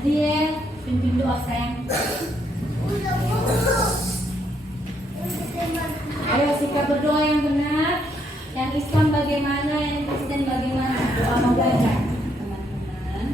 Dia pimpin doa sayang. Ayo sikap berdoa yang benar. Yang Islam bagaimana, yang Kristen bagaimana? Doa mau belajar, teman-teman.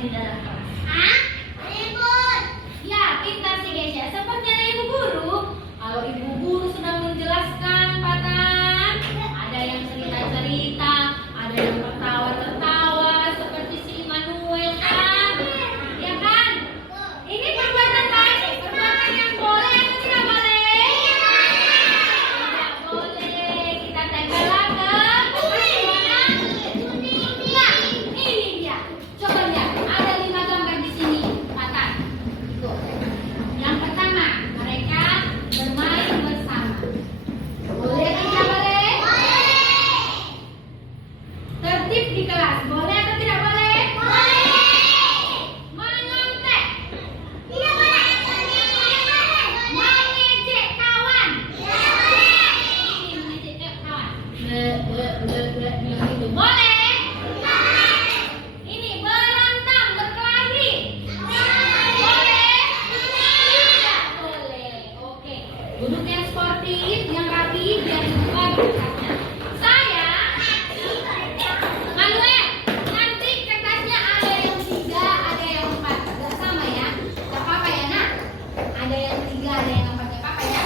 di dalam kelas? Hah? Ribut. Ya, pintar sih Gesya. Sepertinya ibu guru. Kalau ibu guru sedang menjelaskan, Patan, ada yang cerita-cerita, ada yang tertawa-tertawa, seperti si Manuel kan? Ya kan? Ini perbuatan baik, perbuatan yang boleh atau tidak boleh? Tidak boleh. Kita tempelkan ke perbuatan. Nah, ini dia. Coba lihat, ada 5 gambar di sini, Patan. Tuh. Yang pertama, mereka bermain bersama. Boleh atau tidak boleh? Boleh. Tertib di kelas, boleh atau tidak boleh? Boleh. Menyontek. Tidak boleh. Mengejek kawan. Tidak boleh. Ini mengejek kawan. Itu boleh. Ini berantem, berkelahi. Boleh? Tidak boleh. Oke. Duduk yang sportif, yang rapi, biar dibuka kertasnya. Saya, Manuel, nanti kertasnya ada yang 3, ada yang 4. Gak sama ya? Gak apa-apa ya, nak? Ada yang 3, ada yang 4. Gak apa-apa ya?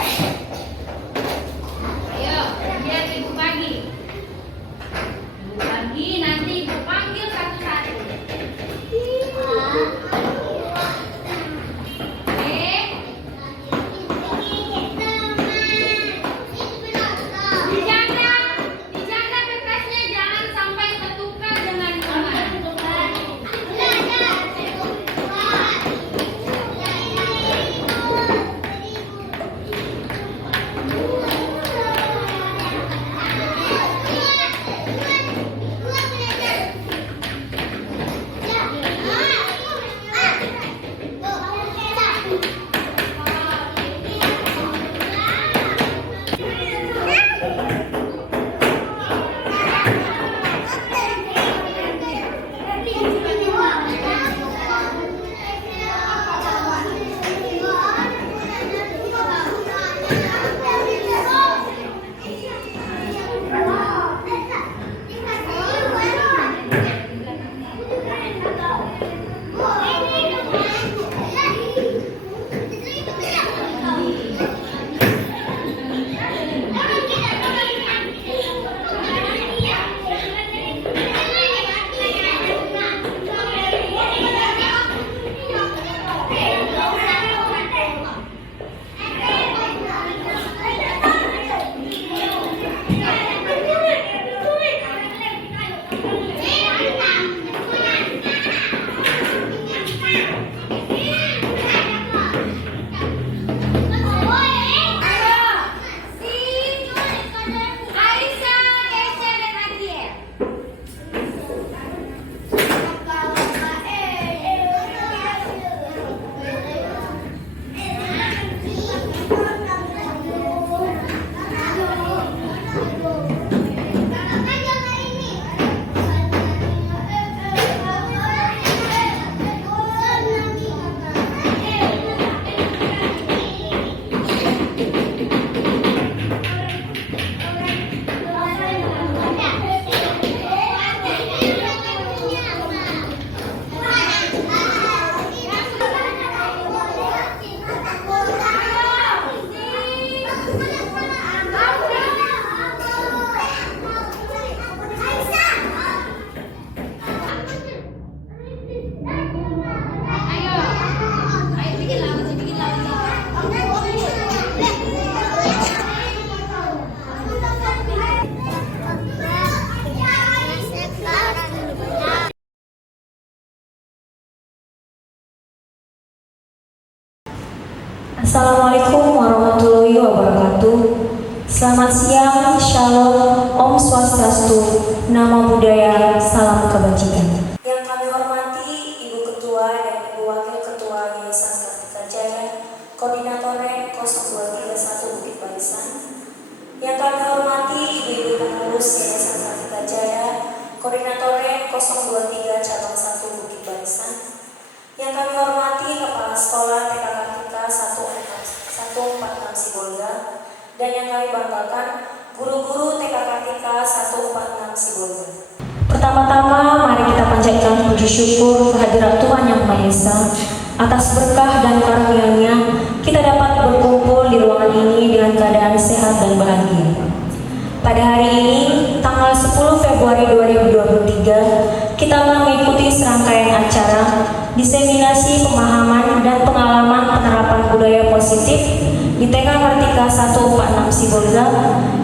Ayo, biar ibu bagi. Ibu bagi, nanti ibu panggil satu-satu. Oke. Dijaga kertasnya, jangan sampai tertukar dengan teman. Aisyah, Kesha, dan Adiel. Ayo bikin laut. Assalamualaikum warahmatullahi wabarakatuh. Selamat siang, shalom, om swastiastu, nama budaya, salam kebajikan. Yang kami hormati Ibu Ketua dan Ibu Wakil Ketua Yayasan Kartika Jaya, Koordinator 0231 Bukit Barisan. Yang kami hormati Ibu Pengurus Yayasan Kartika Jaya, Koordinator 023 Cabang 1 Bukit Barisan. Yang kami hormati Kepala Sekolah TK Kartika 146 Sibolga, dan yang kami banggakan guru-guru TK Kartika 146 Sibolga. Pertama-tama mari kita panjatkan puji bersyukur kehadirat Tuhan Yang Maha Esa atas berkah dan karunia-Nya kita dapat berkumpul di ruangan ini dengan keadaan sehat dan bahagia. Pada hari ini, tanggal 10 Februari 2023, kita akan mengikuti serangkaian acara diseminasi pemahaman dan pengalaman penerapan budaya positif di TK Kartika 146 Sibolga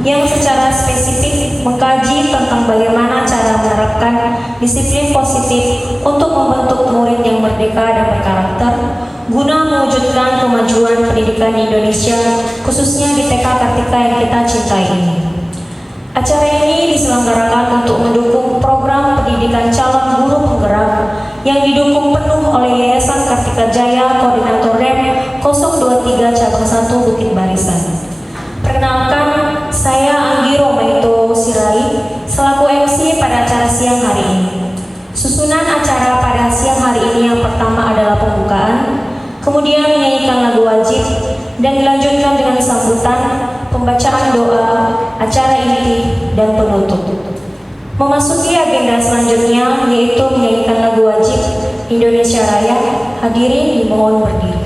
yang secara spesifik mengkaji tentang bagaimana cara menerapkan disiplin positif untuk membentuk murid yang merdeka dan berkarakter guna mewujudkan kemajuan pendidikan di Indonesia, khususnya di TK Kartika yang kita cintai ini. Acara ini diselenggarakan untuk mendukung program pendidikan calon guru penggerak yang didukung penuh oleh Yayasan Kartika Jaya Koordinator REM 023 Cabang 1 Bukit Barisan. Perkenalkan, saya Anggi Romaito Sirai selaku MC pada acara siang hari ini. Susunan acara pada siang hari ini yang pertama adalah pembukaan, kemudian menyanyikan lagu wajib, dan dilanjutkan dengan sambutan, pembacaan doa, acara inti, dan penutup. Memasuki agenda selanjutnya yaitu menyanyikan lagu wajib Indonesia Raya. Hadirin dimohon berdiri.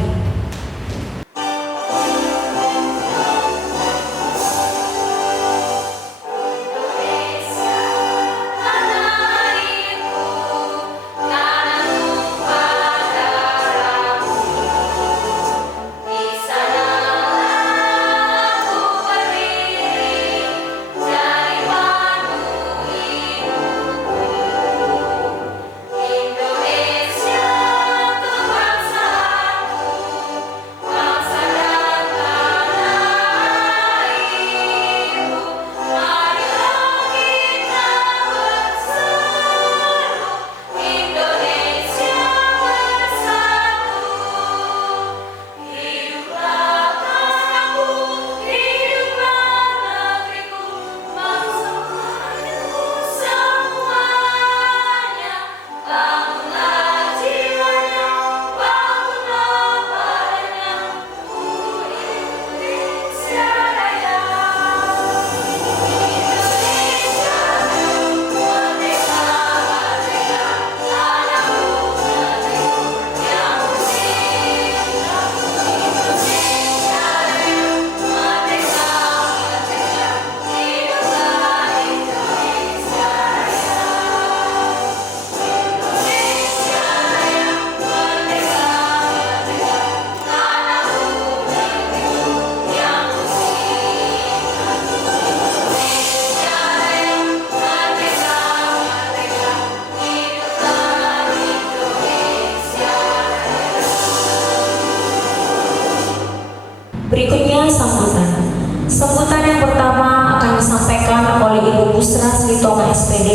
Berikutnya sambutan. Sambutan yang pertama akan disampaikan oleh Ibu Busra Slitonga SPD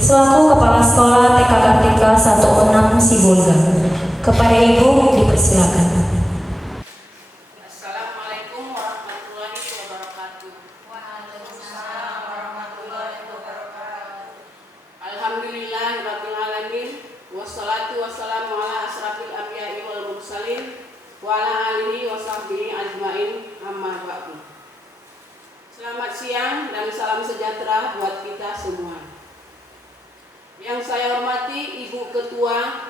selaku Kepala Sekolah TK Kartika 146 Sibolga. Kepada Ibu dipersilakan. Assalamualaikum warahmatullahi wabarakatuh. Waalaikumsalam warahmatullahi wabarakatuh. Alhamdulillahirabbil alamin wassalatu wassalamu ala asrafil anbiya'i wal mursalin wa ala alihi wa sahbihi ajmain amma ba'du. Selamat siang dan salam sejahtera buat kita semua. Yang saya hormati Ibu Ketua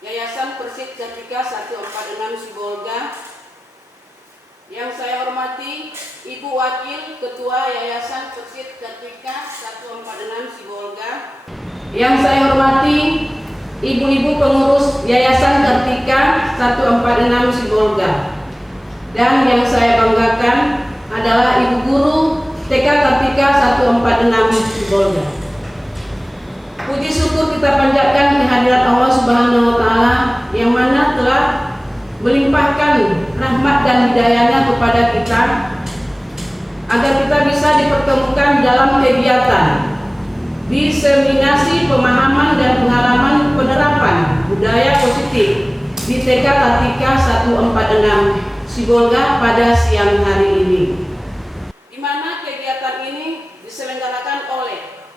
Yayasan Persit Kartika 146 Sibolga. Yang saya hormati Ibu Wakil Ketua Yayasan Persit Kartika 146 Sibolga. Yang saya hormati Ibu-ibu pengurus Yayasan Kartika 146 Sibolga. Dan yang saya banggakan adalah Ibu Guru TK Kartika 146 Sibolga. Puji syukur kita panjatkan kehadirat Allah Subhanahu wa Ta'ala yang mana telah melimpahkan rahmat dan hidayahnya kepada kita agar kita bisa dipertemukan dalam kegiatan diseminasi pemahaman dan pengalaman penerapan budaya positif di TK Kartika 146 Sibolga pada siang hari ini, di mana kegiatan ini diselenggarakan oleh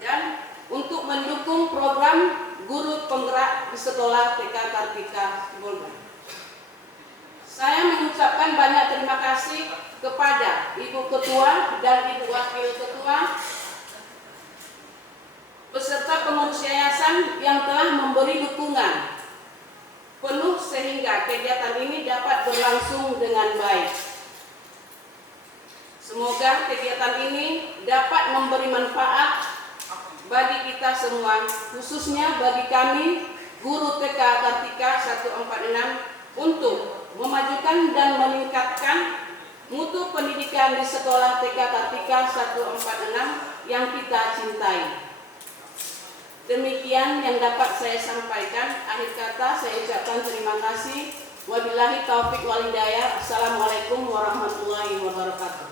dan untuk mendukung program guru penggerak di sekolah TK Kartika Sibolga. Saya mengucapkan banyak terima kasih kepada Ibu Ketua dan Ibu Wakil Ketua beserta pengurus yayasan yang telah memberi dukungan penuh sehingga kegiatan ini dapat berlangsung dengan baik. Semoga kegiatan ini dapat memberi manfaat bagi kita semua, khususnya bagi kami guru TK Kartika 146 untuk memajukan dan meningkatkan mutu pendidikan di sekolah TK Kartika 146 yang kita cintai. Demikian yang dapat saya sampaikan. Akhir kata saya ucapkan terima kasih. Wabillahi taufik wal hidayah. Assalamualaikum warahmatullahi wabarakatuh.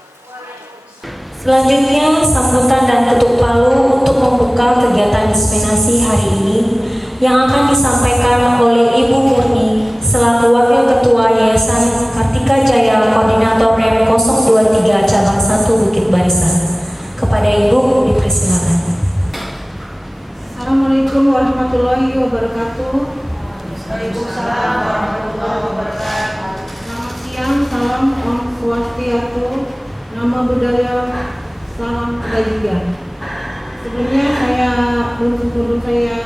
Selanjutnya, sambutan dan ketuk palu untuk membuka kegiatan diseminasi hari ini yang akan disampaikan oleh Ibu Murni selaku Wakil Ketua Yayasan Kartika Jaya Koordinator REM 023 Cabang 1 Bukit Barisan. Kepada Ibu dipersilakan. Assalamualaikum warahmatullahi wabarakatuh. Waalaikumsalam warahmatullahi wabarakatuh. Selamat siang, salam Om Swastiastu, nama budaya, salam kebajikan. Sebelumnya sebelum saya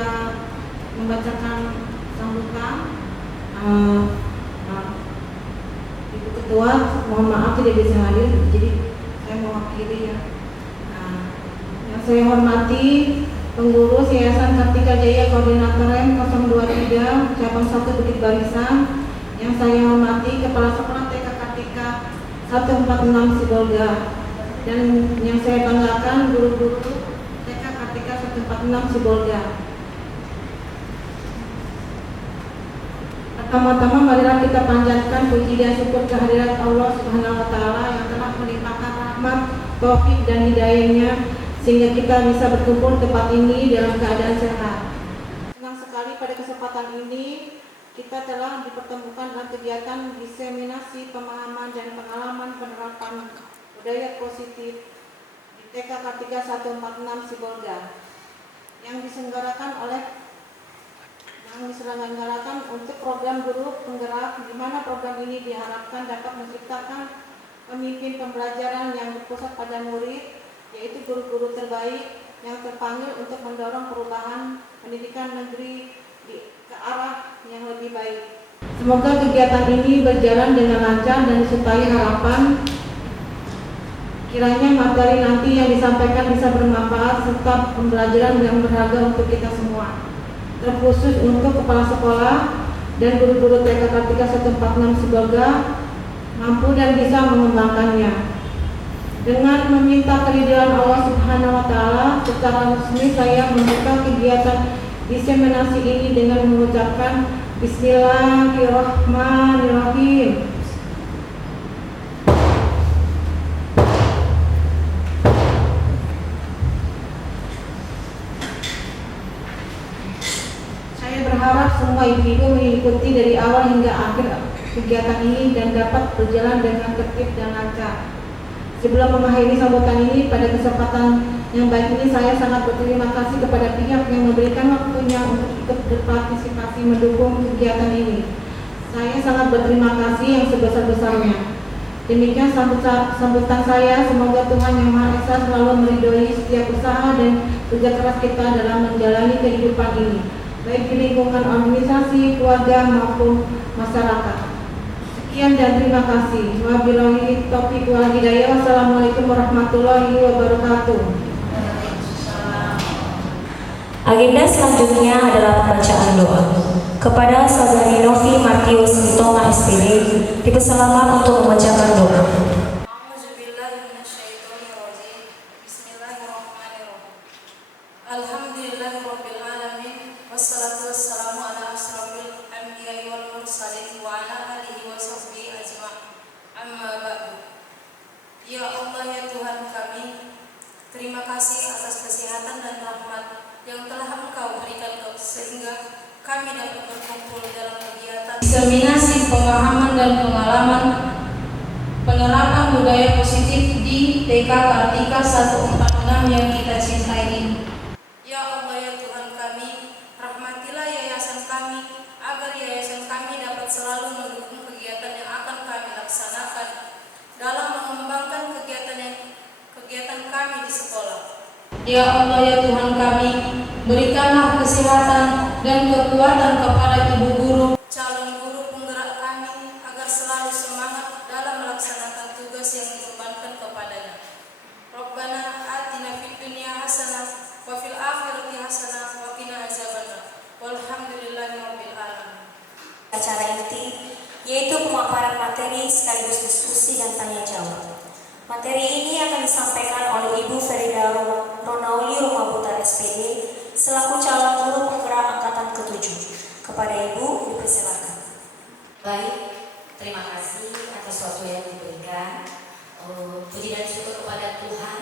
membacakan sambutan, Ibu Ketua mohon maaf tidak bisa hadir, jadi saya mewakili ya. Yang saya hormati pengurus Yayasan Kartika Jaya Koordinator REM 023 Cabang 1 Bukit Barisan, yang saya hormati Kepala Sekolah TK Kartika 146 Sibolga, dan yang saya banggakan guru-guru TK Kartika 146 Sibolga. Pertama-tama marilah kita panjatkan puji dan syukur kehadirat Allah Subhanahu wa taala yang telah melimpahkan rahmat, taufik dan hidayahnya sehingga kita bisa berkumpul di tempat ini dalam keadaan sehat. Senang sekali pada kesempatan ini kita telah dipertemukan dalam kegiatan diseminasi pemahaman dan pengalaman penerapan budaya positif di TK Kartika 146 Sibolga yang diselenggarakan untuk program guru penggerak, di mana program ini diharapkan dapat menciptakan pemimpin pembelajaran yang berpusat pada murid, yaitu guru-guru terbaik yang terpanggil untuk mendorong perubahan pendidikan negeri ke arah yang lebih baik. Semoga kegiatan ini berjalan dengan lancar dan disertai harapan kiranya materi nanti yang disampaikan bisa bermanfaat serta pembelajaran yang berharga untuk kita semua, terkhusus untuk kepala sekolah dan guru-guru TK Kartika 146 Sibolga mampu dan bisa mengembangkannya. Dengan meminta keridhaan Allah Subhanahu wa taala, secara resmi saya membuka kegiatan diseminasi ini dengan mengucapkan Bismillahirrahmanirrahim. Saya berharap semua ibu-ibu mengikuti dari awal hingga akhir kegiatan ini dan dapat berjalan dengan tertib dan lancar. Sebelum mengakhiri sambutan ini, pada kesempatan yang baik ini saya sangat berterima kasih kepada pihak yang memberikan waktunya untuk ikut berpartisipasi mendukung kegiatan ini. Saya sangat berterima kasih yang sebesar-besarnya. Demikian sambutan saya, semoga Tuhan Yang Maha Esa selalu meridhoi setiap usaha dan kerja keras kita dalam menjalani kehidupan ini, baik di lingkungan organisasi, keluarga maupun masyarakat. Sekian dan terima kasih. Wabillahi taufiq wal hidayah. Wassalamualaikum warahmatullahi wabarakatuh. Agenda selanjutnya adalah pembacaan doa. Kepada Saudari Novi Martius Mitoma SPD dipersilakan untuk membacakan doa. Alhamdulillahirabbil alamin wassalatu wassalamu ala asrofil anbiya'i wal mursalin wa ala alihi wa sahbihi ajma'in. Amma ba'du. Ya Allah, ya Tuhan kami, terima kasih atas kesehatan dan rahmat yang telah Engkau berikan sehingga kami dapat berkumpul dalam kegiatan diseminasi pemahaman dan pengalaman penerapan budaya positif di TK Kartika 146 yang kita cintai ini. Ya Allah, ya Tuhan kami, rahmatilah yayasan kami agar yayasan kami dapat selalu mendukung kegiatan yang akan kami laksanakan dalam mengembangkan kegiatan kami di sekolah. Ya Allah, ya Tuhan kami, Berikanlah kesehatan dan kekuatan kepada ibu guru, calon guru penggerak kami agar selalu semangat dalam melaksanakan tugas yang dibebankan kepadanya. Rabbana atina fid dunya hasanah wa fil akhirati hasanah wa qina azabannar. Walhamdulillahirabbil alamin. Acara inti yaitu pemaparan materi sekaligus diskusi dan tanya jawab. Materi ini akan disampaikan oleh Ibu Ferida Ronauli Rumabutar SPD selaku calon guru penggerak angkatan ke-7. Kepada Ibu dipersilakan. Baik, terima kasih atas waktu yang diberikan. Puji dan syukur kepada Tuhan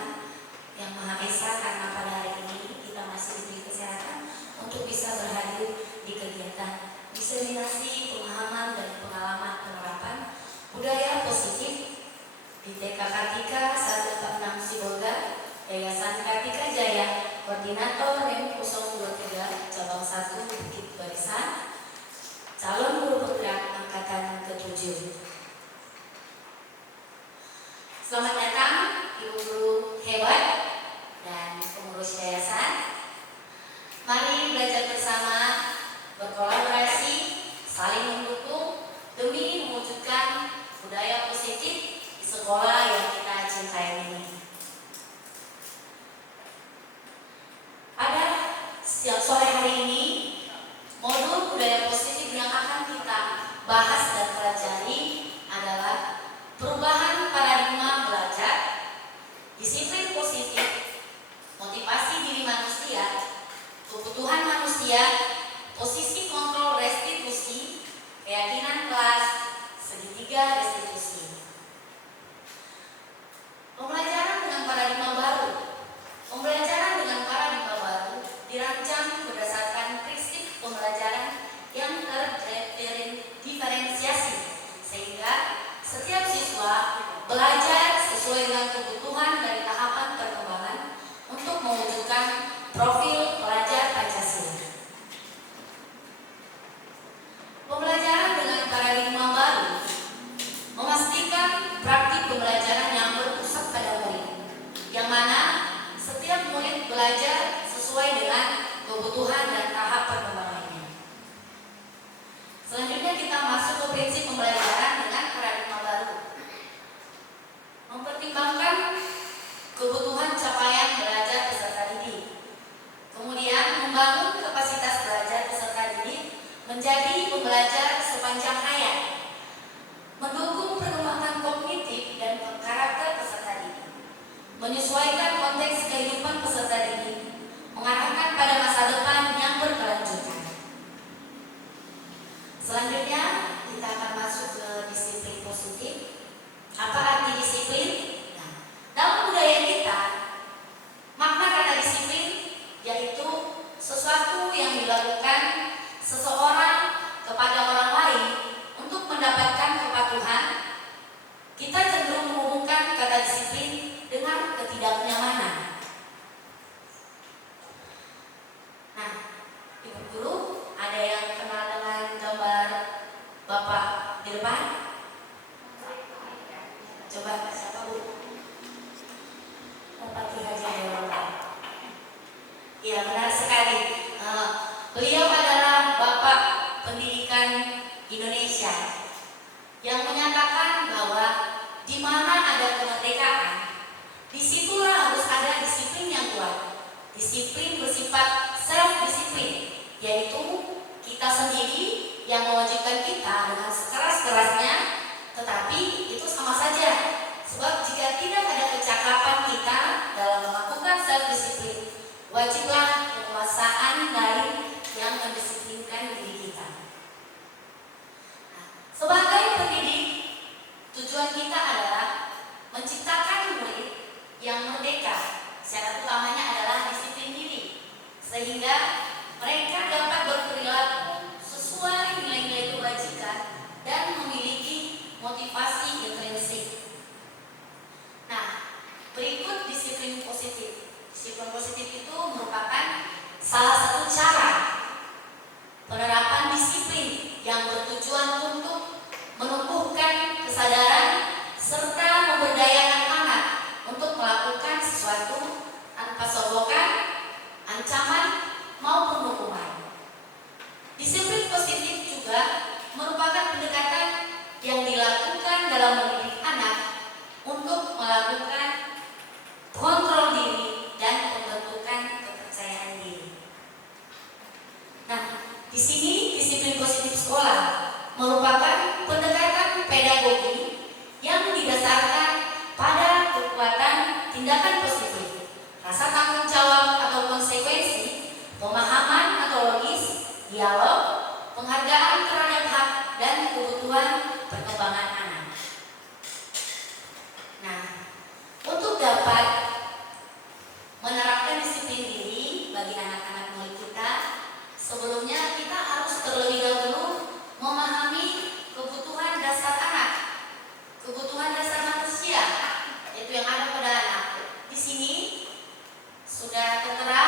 Yang Maha Esa karena pada hari ini kita masih diberi kesehatan untuk bisa berhadir di kegiatan diseminasi pemahaman dan pengalaman penerapan budaya positif di TK Kartika 146 Sibolga, Yayasan Kartika Jaya, Koordinator REM 023 Cabang 1 Bukit Barisan, calon guru penggerak angkatan ke-7. Selamat datang ibu guru hebat dan pengurus yayasan. Mari belajar bersama, berkolaborasi, saling mendukung demi mewujudkan budaya positif di sekolah yang kita cintai ini. Pada setiap sore hari ini, modul budaya positif yang akan kita bahas dan pelajari adalah perubahan paradigma belajar, disiplin positif, motivasi diri manusia, kebutuhan manusia, posisi kontrol restitusi, keyakinan kelas, segitiga restitusi. Pembelajaran dengan paradigma baru. Pembelajaran dengan paradigma baru dirancang berdasarkan prinsip pembelajaran yang terdiferensiasi sehingga setiap siswa belajar sesuai dengan kebutuhan dari tahapan perkembangan untuk mewujudkan profil pelajar Pancasila. Pembelajaran dengan paradigma baru memastikan praktik pembelajaran yang berpusat pada murid, yang mana setiap murid belajar sesuai dengan kebutuhan dan tahap perkembangannya. Selanjutnya kita masuk ke prinsip pembelajaran dengan paradigma baru. Mempertimbangkan kebutuhan capaian belajar peserta didik. Kemudian membangun kapasitas belajar peserta didik menjadi pembelajar sepanjang hayat. Mendukung perkembangan kognitif dan karakter peserta didik. Menyesuaikan konteks kehidupan peserta didik. Mengarahkan pada masa depan yang berkelanjutan. Selanjutnya kita akan masuk ke disiplin positif. Apa arti disiplin? Nah, dalam budaya kita, makna kata disiplin yaitu sesuatu yang dilakukan seseorang kepada orang lain untuk mendapatkan kepatuhan. Kita cenderung menghubungkan kata disiplin dengan ketidaknyamanan. Nah, ibu guru, ada yang kenal dengan gambar Bapak di depan? Coba siapa Bu? Bapak Ki Haji Dewa. Iya, benar sekali. Beliau adalah Bapak Pendidikan Indonesia yang menyatakan bahwa di mana ada kemerdekaan, disitulah harus ada disiplin yang kuat. Disiplin bersifat self-disiplin, yaitu kita sendiri yang mewajibkan kita dengan sekeras-kerasnya, tetapi itu sama saja. Sebab jika tidak ada kecakapan kita dalam melakukan self-disiplin, wajiblah penguasaan lain yang mendisiplinkan diri kita. Nah, sebagai pendidik, tujuan kita adalah menciptakan murid yang merdeka. Syarat utamanya adalah disiplin diri, sehingga mereka dapat berperilaku sesuai nilai-nilai kebajikan dan memiliki motivasi intrinsik. Nah, berikut disiplin positif. Disiplin positif itu merupakan salah satu cara penerapan disiplin yang bertujuan untuk menumbuhkan kesadaran serta memberdayakan anak untuk melakukan sesuatu tanpa sogokan, ancaman, disiplin positif sekolah merupakan pendekatan pedagogi yang didasarkan pada kekuatan tindakan positif, rasa tanggung jawab atau konsekuensi, pemahaman metodologis, dialog, penghargaan terhadap hak dan kebutuhan perkembangan anak. Nah, untuk dapat menerapkan disiplin diri bagi anak-anak murid kita, sebelumnya kita harus terlebih dahulu memahami kebutuhan dasar anak, kebutuhan dasar manusia, yaitu yang ada pada anak. Di sini sudah tertera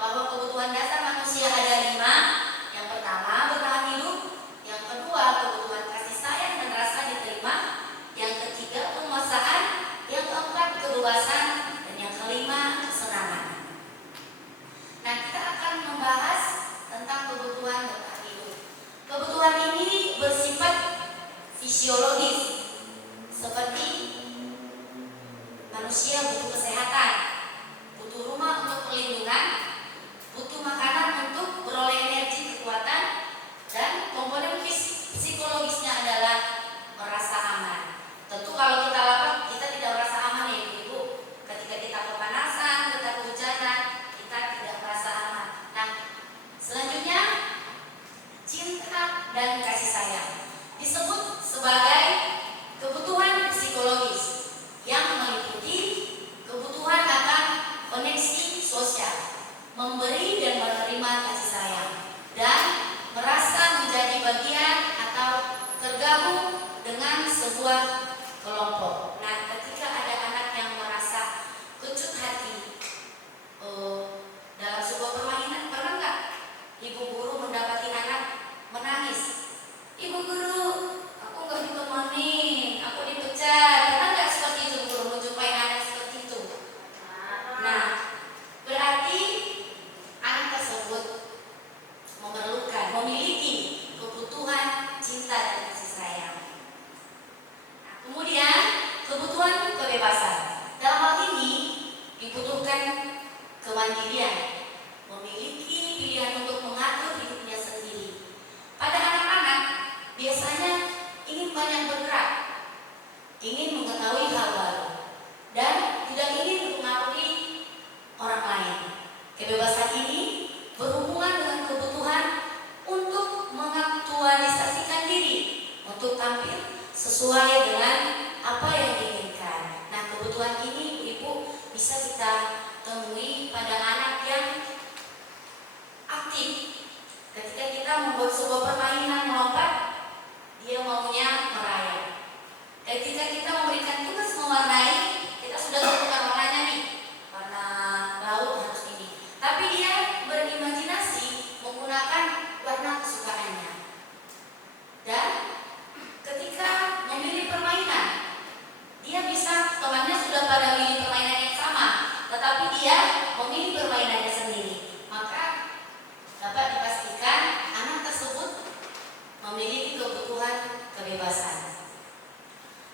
bahwa kebutuhan dasar manusia ada 5. Yang pertama, bertahan hidup. Yang kedua, kebutuhan kasih sayang dan rasa diterima. Yang ketiga, penguasaan. Yang keempat, kebebasan. Dan yang kelima, kesenangan. Nah, kita akan membahas tentang kebutuhan bertahan hidup. Kebutuhan ini bersifat fisiologis, seperti manusia butuh kesehatan, butuh rumah untuk perlindungan, butuh makanan untuk beroleh energi kekuatan, dan komponen psikologisnya adalah merasa aman. Tentu kalau kita lapar, kita tidak merasa aman ya Ibu. Ketika kita kepanasan, kita kehujanan, kita tidak merasa aman. Nah, selanjutnya cinta dan kasih sayang disebut sebagai kebutuhan psikologis yang meliputi kebutuhan akan koneksi sosial, memberi dan menerima kasih sayang, dan merasa menjadi bagian atau tergabung dengan sebuah kelompok. Nah, ketika ada anak yang merasa kecut hati dalam sebuah permainan, pernah nggak ibu guru mendapati anak menangis? Ibu guru, aku nggak ditemenin, aku dipecat. Pernah nggak seperti itu guru menjumpai anak seperti itu? Nah, berarti anak tersebut memiliki kebutuhan cinta dan kasih sayang. Nah, kemudian kebutuhan kebebasan. Dalam hal ini dibutuhkan kemandirian, memiliki pilihan untuk mengatur hidupnya sendiri. Pada anak-anak biasanya ingin banyak bergerak, ingin mengetahui hal baru, dan tidak ingin mempengaruhi orang lain. Kebebasan ini berhubungan dengan kebutuhan untuk mengaktualisasikan diri, untuk tampil sesuai dengan apa yang diinginkan. Nah, kebutuhan ini Ibu bisa kita temui pada anak yang aktif. Ketika kita membuat sebuah permainan melompat, dia maunya merayap. Ketika kita memberikan tugas mewarnai, kita sudah tentukan warnanya nih, warna laut harus ini. Tapi dia berimajinasi menggunakan warna kesukaannya. Dan ketika memilih permainan, dia bisa, temannya sudah pada memilih permainan yang sama, tetapi dia memilih permainannya sendiri. Maka dapat dipastikan anak tersebut memiliki kebutuhan kebebasan.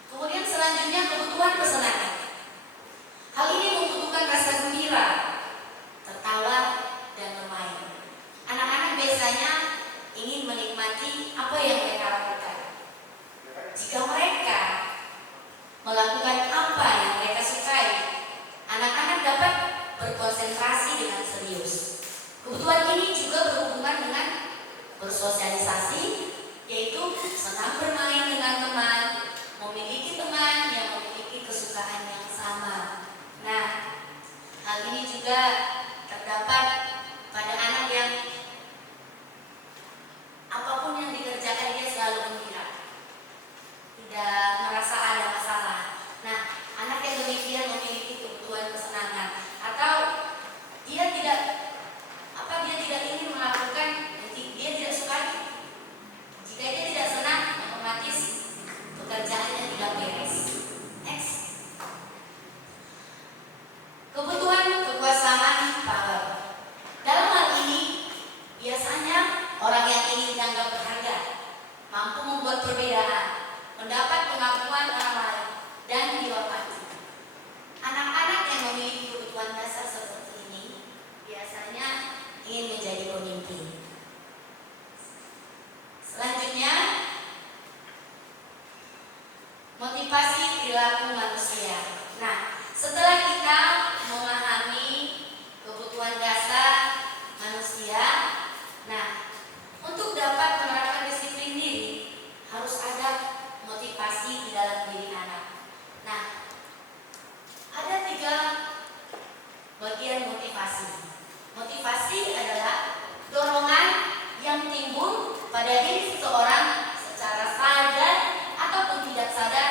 Kemudian selanjutnya kebutuhan kesenangan. Hal ini membutuhkan rasa gembira, tertawa, dan bermain. Anak-anak biasanya ingin menikmati apa yang mereka lakukan. Jika mereka melakukan apa yang mereka sukai, anak-anak dapat berkonsentrasi dengan serius. Kebutuhan ini juga berhubungan dengan bersosialisasi, yaitu senang bermain dengan teman, memiliki teman yang memiliki kesukaan yang sama. Nah, hal ini juga terdapat pada anak yang apapun yang dikerjakan dia selalu gembira, tidak merasa ada masalah. Nah, anak yang demikian memiliki kebutuhan kesenangan, atau dia tidak ingin melakukan, dia tidak suka. Jika dia tidak senang, otomatis pekerjaannya tidak beres. Next. Kebutuhan kekuasaan power. Dalam hal ini biasanya orang yang ingin dianggap berharga, mampu membuat perbedaan, mendapat pengakuan orang lain, dan dihormati. Anak-anak yang memiliki kebutuhan dasar seperti ini biasanya ingin menjadi pemimpin. pada diri seseorang secara sadar ataupun tidak sadar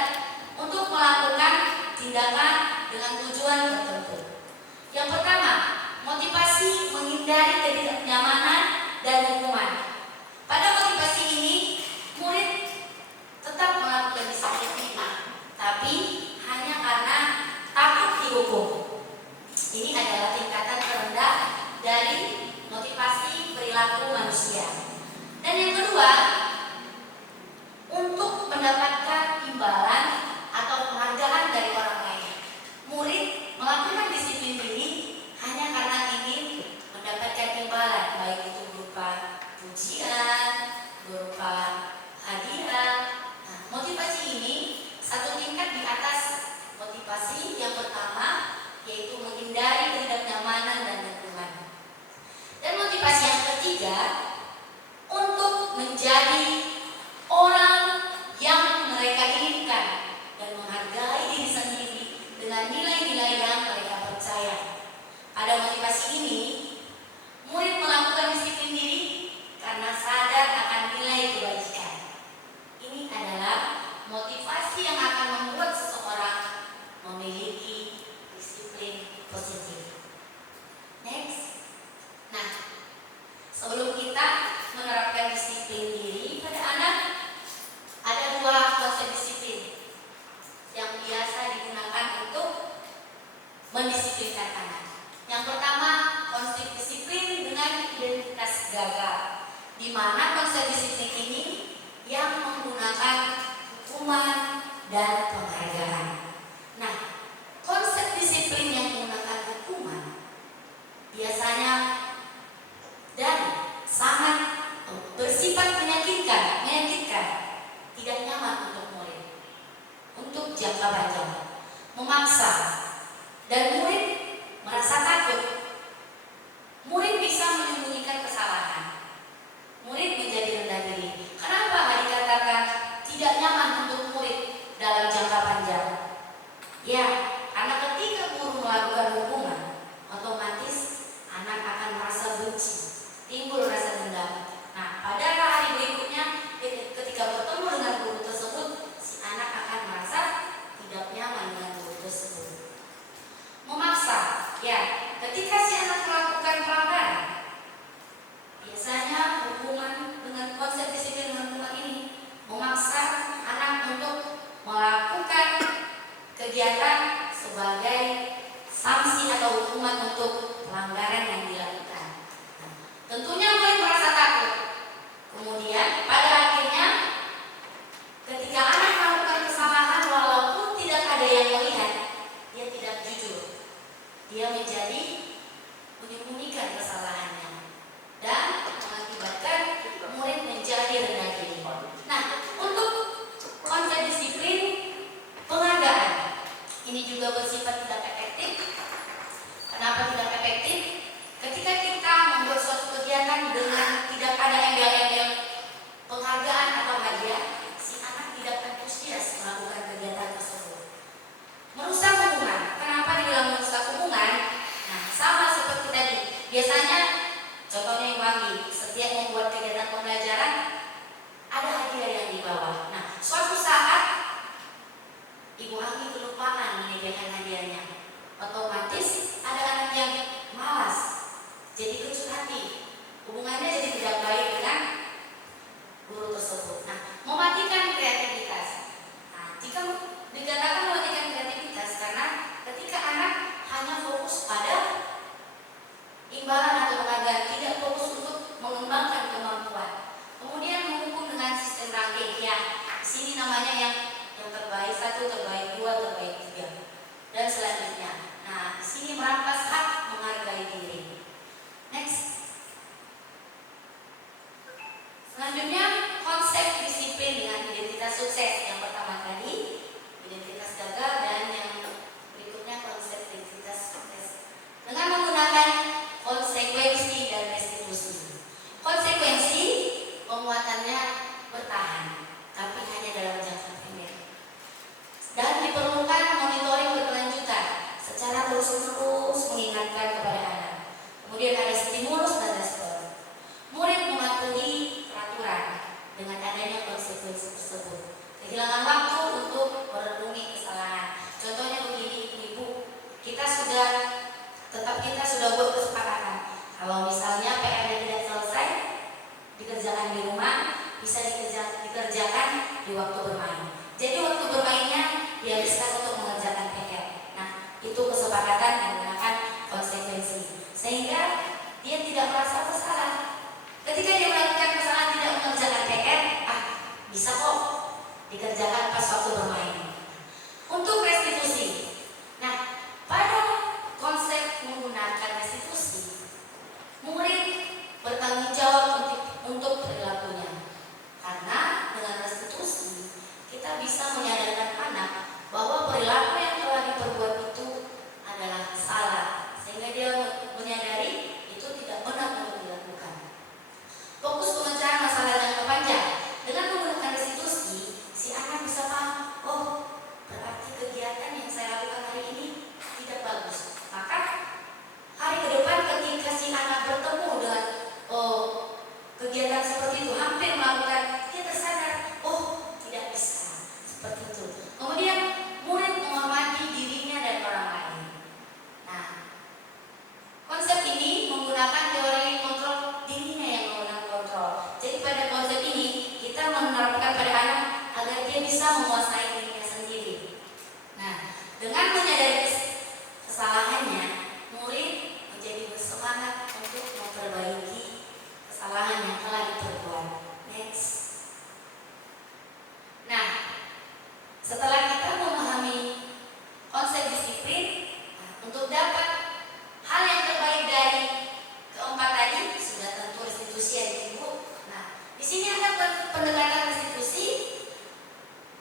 untuk melakukan tindakan dengan tujuan tertentu. Yang pertama, motivasi menghindari ketidaknyamanan dan hukuman. Pada motivasi ini, murid tetap melakukan disiplin ini, tapi hanya karena takut dihukum. Ini adalah tingkatan terendah dari motivasi perilaku manusia. Dan yang kedua, untuk mendapatkan imbalan atau penghargaan dari orang lain. Murid melakukan disiplin diri hanya karena ingin mendapatkan imbalan, baik itu berupa pujian, berupa hadiah. Nah, motivasi ini satu tingkat di atas motivasi yang pertama, yaitu menghindari ketidaknyamanan dan lingkungan. Dan motivasi yang ketiga, untuk menjadi orang yang mereka inginkan dan menghargai diri sendiri dengan nilai-nilai yang mereka percaya. Pada motivasi ini, murid melakukan disiplin diri karena sadar akan nilai kebajikan. Ini adalah motivasi yang akan membuat seseorang memiliki disiplin positif. Next. Nah, sebelum kita menerapkan disiplin diri pada anak, ada dua konsep disiplin yang biasa digunakan untuk mendisiplinkan anak. Yang pertama, konsep disiplin dengan identitas gagal, di mana konsep disiplin ini yang menggunakan hukuman dan penghargaan. Nah, konsep disiplin yang menggunakan hukuman biasanya dan sangat bersifat menyakitkan, tidak nyaman untuk murid, untuk jangka panjang, memaksa, dan murid merasa takut. Murid bisa menyembunyikan kesalahan. Murid menjadi rendah diri. Kenapa dikatakan tidak nyaman untuk murid dalam jangka panjang? Ya, karena ketika guru melakukan hukuman, otomatis anak akan merasa benci, timbul rasa dendam. Nah, pada hari berikutnya ketika bertemu dengan guru tersebut, si anak akan merasa tidak nyaman dengan guru tersebut. Memaksa, ya, ketika si anak melakukan pelanggaran, biasanya hukuman dengan konsep disiplin dengan hukuman ini memaksa anak untuk melakukan kegiatan sebagai sanksi atau hukuman untuk pelanggaran yang dilakukan. Nah, tentunya murid merasa takut. Kemudian pada akhirnya ketika anak melakukan kesalahan walaupun tidak ada yang melihat, dia tidak jujur. Dia menjadi menyembunyikan kesalahannya dan mengakibatkan murid menjadi rendah diri. Nah, untuk konsep disiplin penghargaan ini juga bersifat tidak efektif. Kenapa tidak efektif? Ketika kita membuat suatu kegiatan dengan tidak ada embel-embel penghargaan atau hadiah, si anak tidak antusias melakukan kegiatan tersebut. Merusak hubungan. Kenapa dibilang merusak hubungan? Nah, sama seperti tadi. Biasanya, contohnya yang pagi, setiap membuat kegiatan pembelajaran ada hadiah yang dibawa. Nah, suatu saat Ibu Anggi kelupaan menyediakan hadiahnya. Otomatis ada anak yang malas, jadi kecut hati. Hubungannya jadi tidak baik dengan guru tersebut. Nah, mematikan kreativitas. Nah, jika dikatakan mematikan kreativitas karena ketika anak hanya fokus pada imbalan atau penghargaan, tidak fokus untuk mengembangkan kemampuan. Kemudian menghukum dengan sistem ranking. Ya, di sini namanya yang terbaik 1, terbaik 2, terbaik 3 dan selanjutnya. Nah, di sini merampas hak menghargai diri. Next. Selanjutnya, konsep disiplin dengan identitas sukses. Yang pertama tadi, identitas gagal, dan yang berikutnya konsep identitas sukses. Dengan menggunakan konsekuensi dan restitusi. Konsekuensi, penguatannya bertahan, tapi hanya dalam jangka pendek. Dan diperlukan monitoring berkelanjutan secara terus-menerus mengingatkan kepada anak. Kemudian ada stimulus dan respon. Murid mematuhi peraturan. bisa dikerjakan di waktu bermain. Jadi waktu bermainnya dihabiskan untuk mengerjakan PR. Nah, itu kesepakatan menggunakan konsekuensi, sehingga dia tidak merasa bersalah. Ketika dia melakukan kesalahan tidak mengerjakan PR, bisa kok dikerjakan pas waktu bermain. Untuk restitusi, nah pada konsep menggunakan restitusi, murid bertanggung jawab untuk perilakunya. Karena dengan restitusi kita bisa menyadarkan anak bahwa perilaku yang telah diperbuat itu adalah salah, sehingga dia menyadari itu tidak benar untuk dilakukan. Fokus pemecahan masalah jangka panjang. Dengan menggunakan restitusi, si anak bisa paham, oh berarti kegiatan yang saya lakukan hari ini tidak bagus. Maka hari ke depan ketika si anak bertemu dengan kegiatan seperti itu, hampir melakukan, dia tersadar, oh tidak bisa seperti itu. Kemudian murid menghormati dirinya dan orang lain. Nah, konsep ini menggunakan teori kontrol dirinya yang menggunakan kontrol. Jadi pada konsep ini kita menerapkan pada anak agar dia bisa menguasai dirinya sendiri. Nah, dengan menyadari kesalahannya, murid menjadi bersemangat untuk memperbaiki kesalahan yang telah diperbuat. Next. Nah, setelah kita memahami konsep disiplin, untuk dapat hal yang terbaik dari keempat tadi, sudah tentu restitusi yang disebut. Nah, di sini ada pendekatan restitusi.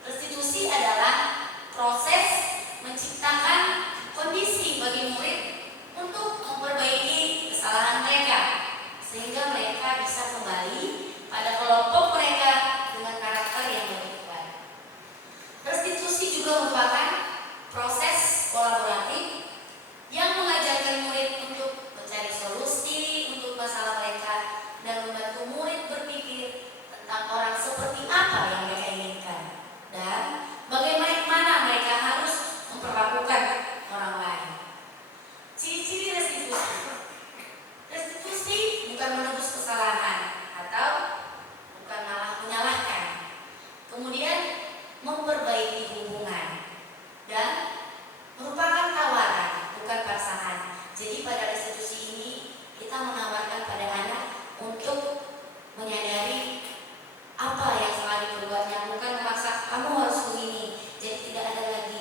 Restitusi adalah proses menciptakan kondisi bagi murid untuk memperbaiki kesalahan mereka, sehingga mereka bisa kembali pada kelompok mereka dengan karakter yang lebih baik. Restitusi juga merupakan proses kolaboratif yang mengajarkan murid untuk mencari solusi untuk masalah mereka dan membantu murid berpikir tentang orang seperti apa yang mereka inginkan dan bagaimana mereka harus memperlakukan orang lain. Ciri-ciri restitusi. Restitusi bukan menebus kesalahan atau bukan malah menyalahkan. Kemudian memperbaiki hubungan dan merupakan tawaran, bukan paksaan. Jadi pada restitusi ini kita menawarkan pada anak untuk menyadari apa yang telah diperbuatnya, bukan memaksa kamu harus begini. Jadi tidak ada lagi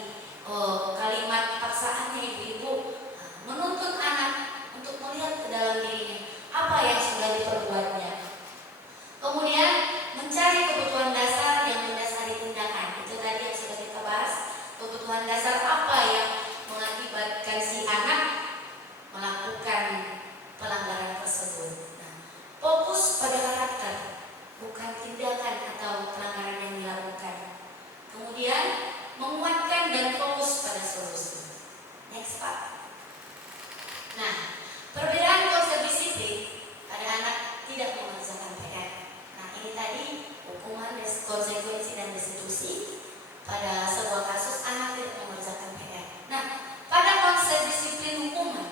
kalimat paksaannya ibu-ibu, menuntut anak untuk melihat ke dalam dirinya apa yang sudah diperbuatnya. Kemudian mencari kebutuhan dasar yang mendasari tindakan. Itu tadi yang sudah kita bahas. Kebutuhan dasar apa yang mengakibatkan si anak melakukan pelanggaran tersebut. Nah, fokus pada karakter, bukan tindakan atau pelanggaran yang dilakukan. Kemudian menguatkan dan fokus pada solusi. Next Pak. Nah, perbedaan konsep disiplin pada anak tidak mengerjakan PR. Nah, ini tadi hukuman, konsekuensi dan restitusi. Pada sebuah kasus anak tidak mengerjakan PR. Nah, pada konsep disiplin hukuman,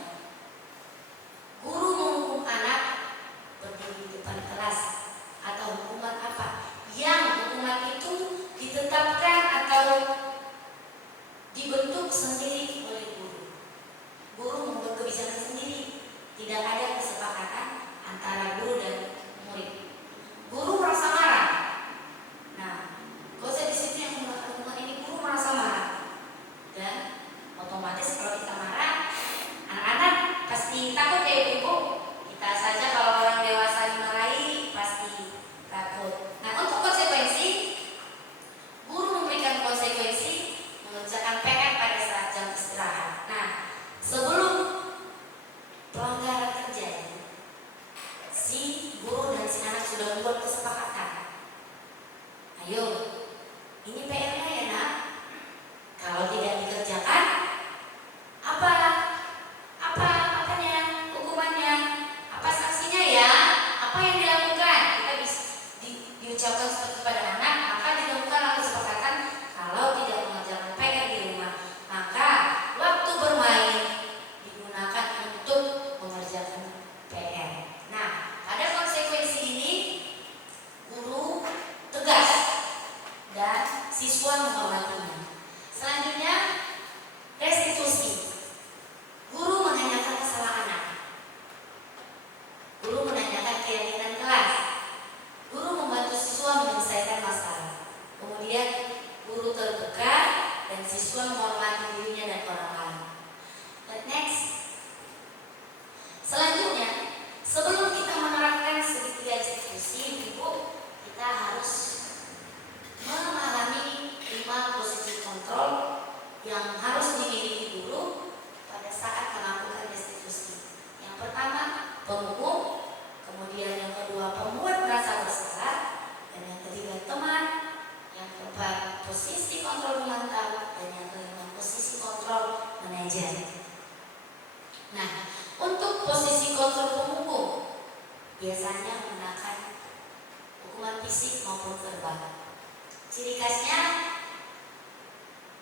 guru menghukum anak berdiri di depan kelas atau hukuman apa? Yang hukuman itu ditetapkan atau dibentuk sendiri oleh guru. Guru membuat kebijakan sendiri, tidak ada kesepakatan antara guru dan murid. Guru merasa marah. Nah, konsep disiplin yang menggunakan hukuman ini, guru merasa marah, dan otomatis kalau kita marah, anak-anak pasti takut ya ibu. Kita saja kalau orang dewasa dimarahi pasti takut. Nah, untuk konsekuensi, guru memberikan konsekuensi mengerjakan PR pada saat jam istirahat. Nah, sebelum pelanggaran terjadi, si guru dan si anak sudah membuat kesepakatan. Ayo, ini PR-nya ya nak. Kalau tidak dikerjakan, apanya, hukumannya, apa sanksinya ya, apa yang dilakukan. Kita bisa diucapkan seperti pada anak, maka ditemukan lalu kesepakatan kalau tidak mengerjakan PR di rumah, maka waktu bermain digunakan untuk mengerjakan PR. Nah, pada konsekuensi ini, guru kemudian guru terbuka dan siswa menghormati dirinya dan orang lain. Next. Selanjutnya, sebelum kita menerapkan segitiga institusi, Ibu, kita harus memahami 5 posisi kontrol yang harus dimiliki guru pada saat melakukan restitusi. Yang pertama, penghukum, kemudian yang kedua, pembuat merasa bersalah, dan yang ketiga, teman, yang keempat, posisi kontrol pemantau, dan yang kelima, posisi kontrol manajer. Nah, untuk posisi kontrol penghukum biasanya menggunakan hukuman fisik maupun verbal. Ciri khasnya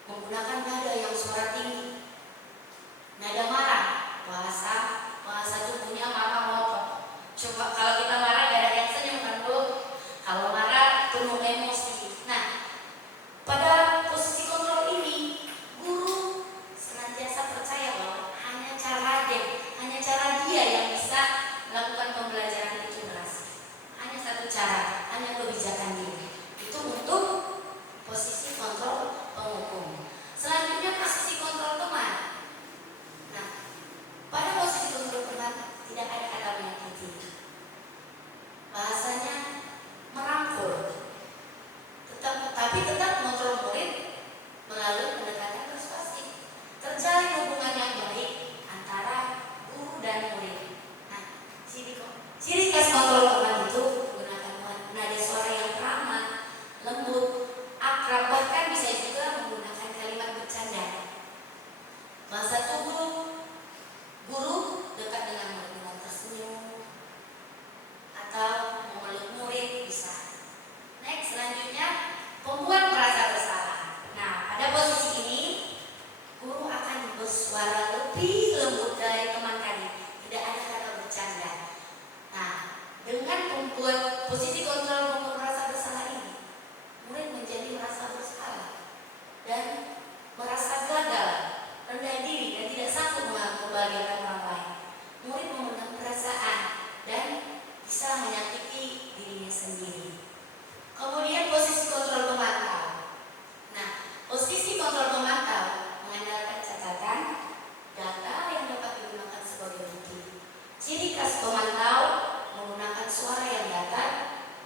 menggunakan nada yang suara tinggi, nada marah, bahasa tubuhnya marah ngotot. Coba kalau kita marah gak ada yang senyum kan Bu? Kalau marah penuh emosi. Nah, pada posisi kontrol ini guru senantiasa percaya bahwa hanya cara dia yang bisa melakukan pembelajaran itu berhasil. Hanya satu cara, hanya kebijakan dia. Itu untuk posisi kontrol penghukum. Selanjutnya posisi kontrol teman. Nah, pada posisi kontrol teman tidak ada kata menyakiti. Bahasanya merangkul. Tapi tetap mengontrol murid melalui pendekatan persuasif. Terjalin hubungan yang baik antara guru dan murid. Nah, ciri khas kontrol teman itu menggunakan nada suara yang ramah, lembut, akrab, bahkan bisa juga menggunakan kalimat bercanda. Bahasa tubuh guru dekat dengan murid dengan tersenyum atau memeluk murid bisa. Next, selanjutnya pembuat merasa bersalah. Nah, pada posisi ini guru akan bersuara lebih lembut dari teman tadi. Tidak ada kata bercanda. Nah, dengan membuat posisi kontrol pembuat merasa bersalah ini, murid menjadi merasa bersalah dan merasa gagal, rendah diri dan tidak sanggup membahagiakan orang lain. Murid memendam perasaan dan bisa menyakiti dirinya sendiri. Kemudian posisi kontrol pemantau. Nah, posisi kontrol pemantau mengandalkan catatan, data yang dapat digunakan sebagai bukti. Ciri khas pemantau menggunakan suara yang datar,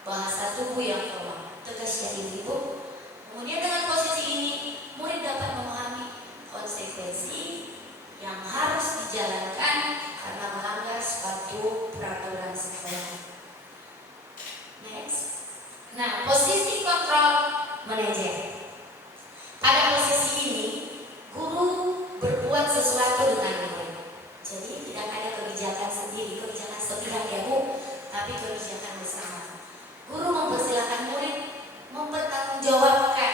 bahasa tubuh yang formal, tegas dan ibu. Kemudian dengan posisi ini, murid dapat memahami konsekuensi yang harus dijalankan karena melanggar suatu peraturan sekolah. Next. Nah, posisi kontrol manajer. Pada posisi ini, guru berbuat sesuatu dengan murid. Jadi tidak ada kebijakan sendiri, kebijakan sepihak ya Bu, tapi kebijakan bersama. Guru mempersilahkan murid mempertanggungjawabkan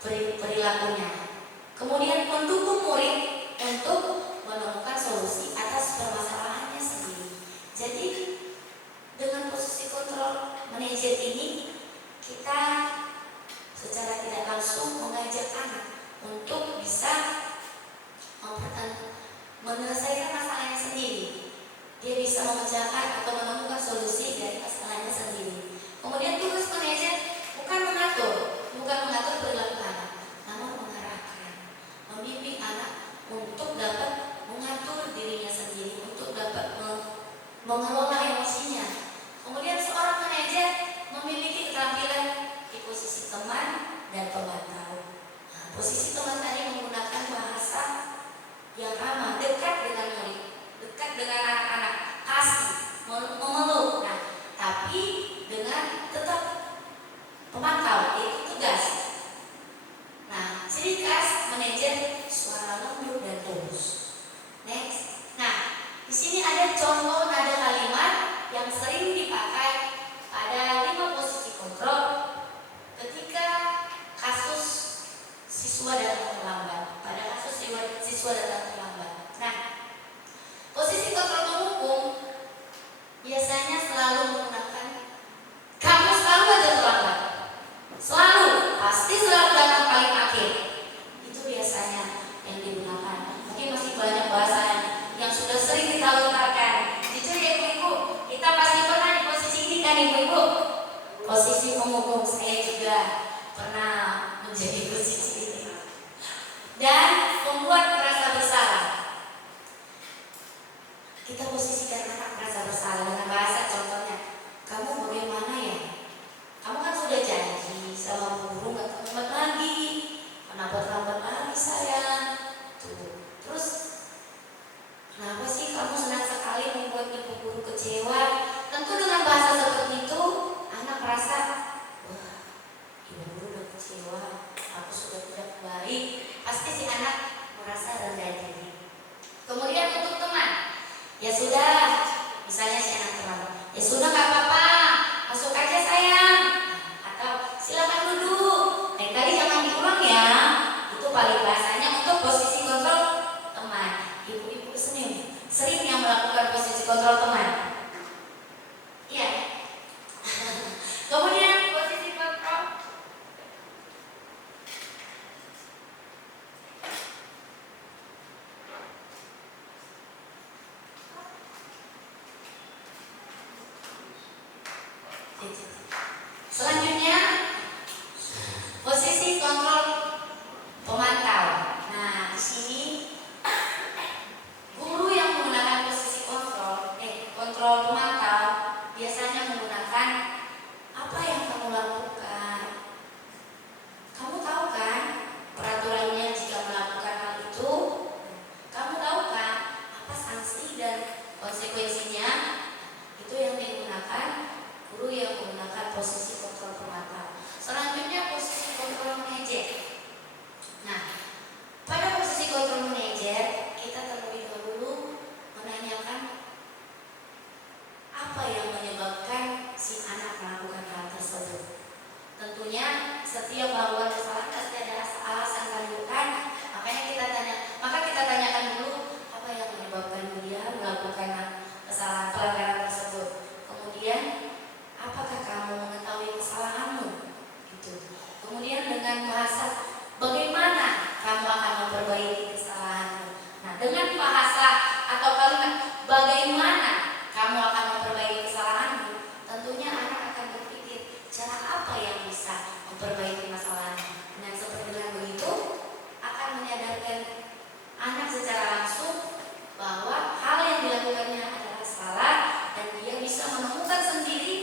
perilakunya. Kemudian mendukung murid untuk menemukan solusi atas permasalahannya sendiri. Jadi dengan posisi kontrol manajer ini, kita secara tidak langsung mengajak anak untuk bisa menyelesaikan masalahnya sendiri. Dia bisa memecahkan atau menemukan solusi dari masalahnya sendiri. Kemudian tugas manajer bukan mengatur perilaku anak, namun mengarahkan, membimbing anak untuk dapat mengatur dirinya sendiri, untuk dapat mengelola emosinya. Kemudian seorang manajer memiliki keterampilan di posisi teman dan pemantau. Nah, posisi teman tadi menggunakan bahasa yang ramah, dekat dengan murid, dekat dengan anak-anak, kasih, memeluk. Nah, tapi dengan tetap pemantau, yaitu tegas. Nah, ciri khas manajer suara lembut dan tulus. Next. Nah, di sini ada contoh nada kalimat yang sering dipakai pada 5 posisi kontrol ketika kasus siswa datang terlambat. Pada kasus siswa datang terlambat. Nah, posisi kontrol penghukum biasanya selalu menggunakan kamu selalu aja terlambat. Selalu, pasti selalu datang paling akhir. Itu biasanya yang digunakan. Mungkin masih banyak bahasa yang sudah sering kita lontarkan. Jujur ya ibu-ibu, kita pasti pernah di posisi ini kan ibu-ibu. Posisi penghukum saya juga. pernah menjadi posisi ini dan membuat merasa bersalah. Kita posisikan anak merasa bersalah dengan bahasa contohnya, kamu bagaimana ya? Kamu kan sudah janji sama guru gak terlambat lagi. Kenapa terlambat lagi sayang? Tuh. Terus kenapa sih kamu senang sekali membuat ibu guru kecewa? Tentu dengan bahasa seperti itu anak merasa, wah, ibu guru udah kecewa, aku sudah tidak baik. Pasti si anak merasa rendah diri. Kemudian untuk teman, ya sudah, misalnya si anak terlambat, ya sudah gak apa-apa, masuk aja sayang, atau silakan duduk, lain kali jangan diulang ya. Itu paling bahasanya untuk posisi kontrol teman. Ibu-ibu sering yang melakukan posisi kontrol teman. Iya. Kemudian posisi kontrol selanjutnya posisi kontrol pemantau. Nah, di sini guru yang menggunakan posisi kontrol pemantau biasanya menggunakan apa yang kamu lakukan. Kamu tahu kan peraturannya jika melakukan hal itu? Kamu tahu kan apa sanksi dan konsekuensinya? Itu yang digunakan guru yang menggunakan posisi kontrol pemantau. Selanjutnya posisi kontrol manajer. Nah, pada posisi kontrol manajer kita terlebih dahulu menanyakan apa yang menyebabkan si anak melakukan hal tersebut. Tentunya setiap melakukan kesalahan pasti ada alasan kandungan. Maka kita tanyakan dulu apa yang menyebabkan dia melakukan kesalahan pelanggaran tersebut. Kemudian apakah kamu mengetahui kesalahanmu? Gitu. Kemudian dengan bahasa bagaimana kamu akan memperbaiki kesalahanmu. Nah, dengan bahasa atau kalimat bagaimana kamu akan memperbaiki kesalahanmu, tentunya anak akan berpikir cara apa yang bisa memperbaiki masalahnya. Dan seperti dengan begitu akan menyadarkan anak secara langsung bahwa hal yang dilakukannya adalah salah dan dia bisa menemukan sendiri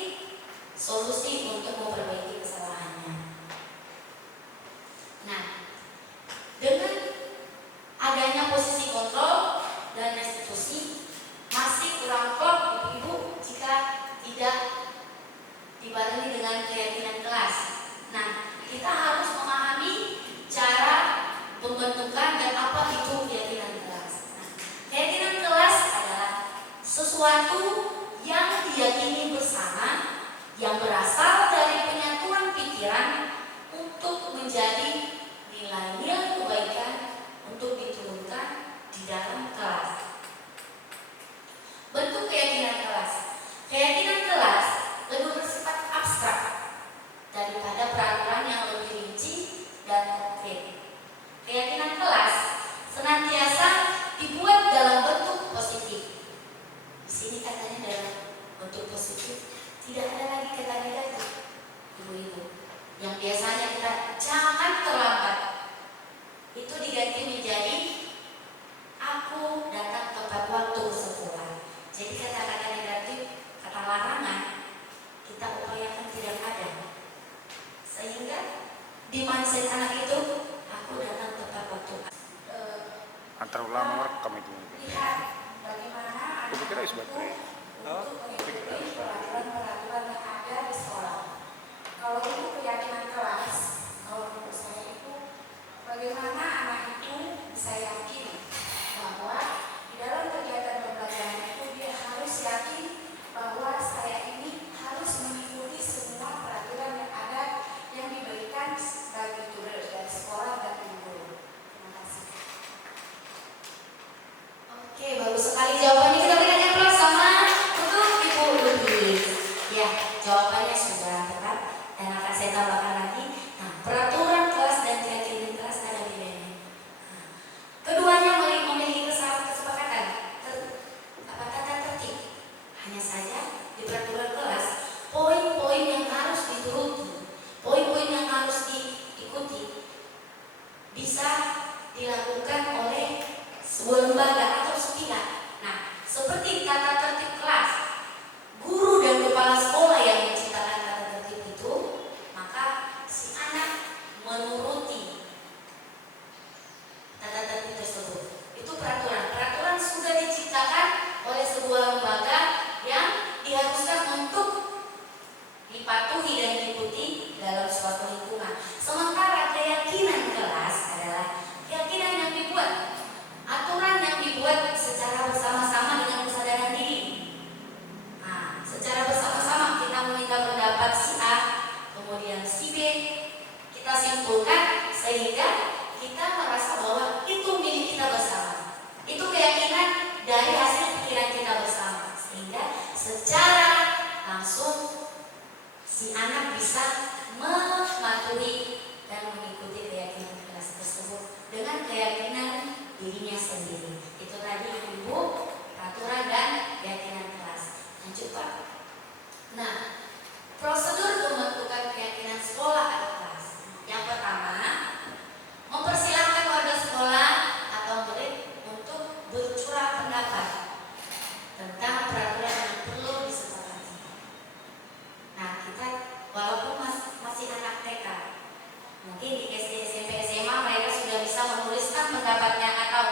solusi untuk memperbaiki kesalahannya. Nah, dengan adanya posisi kontrol dan restitusi masih kurang klop ibu-ibu jika tidak dibarengi dengan keyakinan kelas. Nah, kita harus memahami cara pembentukan dan apa itu keyakinan kelas. Nah, keyakinan kelas adalah sesuatu yang diyakini bersama yang berasal dari penyatuan pikiran untuk menjadi nilai-nilai kebaikan untuk diturunkan di dalam kelas. Bentuk keyakinan kelas. Keyakinan kelas lebih bersifat abstrak daripada peraturan yang lebih rinci dan konkret. Keyakinan kelas senantiasa dibuat dalam bentuk positif. Di sini katanya dalam bentuk positif, tidak ada lagi kata negatif, ibu-ibu. Yang biasanya kita jangan terlambat, itu diganti menjadi aku datang tepat waktu ke sekolah. Jadi kata-kata negatif, kata larangan, kita upayakan tidak ada. Sehingga di mindset anak itu, aku datang tepat waktu. Antar ulama merekam itu mungkin. Lihat bagaimana Aku pikir harus baterai. untuk mengikuti peraturan-peraturan yang ada di sekolah. Kalau itu keyakinan kelas, kalau menurut saya itu bagaimana anak itu bisa yakin bahwa di dalam kegiatan pembelajaran itu dia harus yakin bahwa saya ini harus mengikuti semua peraturan yang ada yang diberikan bagi tutor dari sekolah dan guru. Terima kasih. Oke, bagus sekali jawabannya. Kita berikan yang plus sama untuk Ibu Lutfi. Ya, jawabannya sudah tepat dan akan saya tambahkan lagi. Nah, peraturan kelas dan keyakinan kelas ada bedanya. Nah, keduanya memiliki kesepakatan tertib. Hanya saja di peraturan kelas poin-poin yang harus dituruti, poin-poin yang harus kita simpulkan sehingga kita merasa bahwa itu milik kita bersama. Itu keyakinan dari hasil pikiran kita bersama, sehingga secara langsung si anak bisa mematuhi dan mengikuti keyakinan kelas tersebut dengan keyakinan dirinya sendiri. Itu tadi Ibu, peraturan dan keyakinan kelas. Lanjut Pak. Nah, prosedur pembentukan keyakinan sekolah atau kelas. Yang pertama, mempersilahkan warga sekolah atau murid untuk bercurah pendapat tentang peraturan yang perlu disepakati. Nah, kita walaupun masih anak TK, mungkin di SD, SMP, SMA mereka sudah bisa menuliskan pendapatnya atau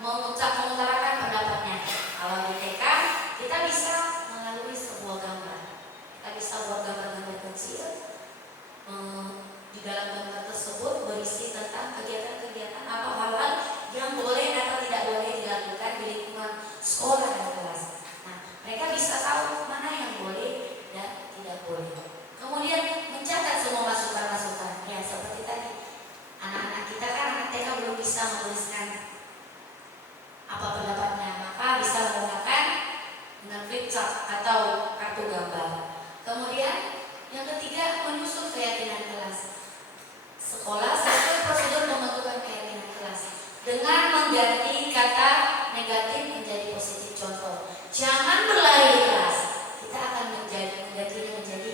mengutarakan pendapatnya. Kalau di TK, kita bisa melalui sebuah gambar. Kita bisa buat gambar-gambar kecil. Di dalam gambar tersebut berisi tentang kegiatan-kegiatan atau hal-hal yang boleh atau tidak boleh dilakukan di lingkungan sekolah dan kelas. Nah, mereka bisa tahu mana yang boleh dan tidak boleh. Kemudian mencatat semua masukan-masukan. Ya, seperti tadi, anak-anak kita kan anak TK belum bisa menuliskan apa pendapatnya, maka bisa menggunakan dengan flipchart atau kartu gambar. Kemudian yang ketiga, menyusun keyakinan kelas. Sekolah sesuai prosedur pembentukan keyakinan kelas dengan mengganti kata negatif menjadi positif. Contoh, jangan berlari di kelas. Kita akan menggantinya menjadi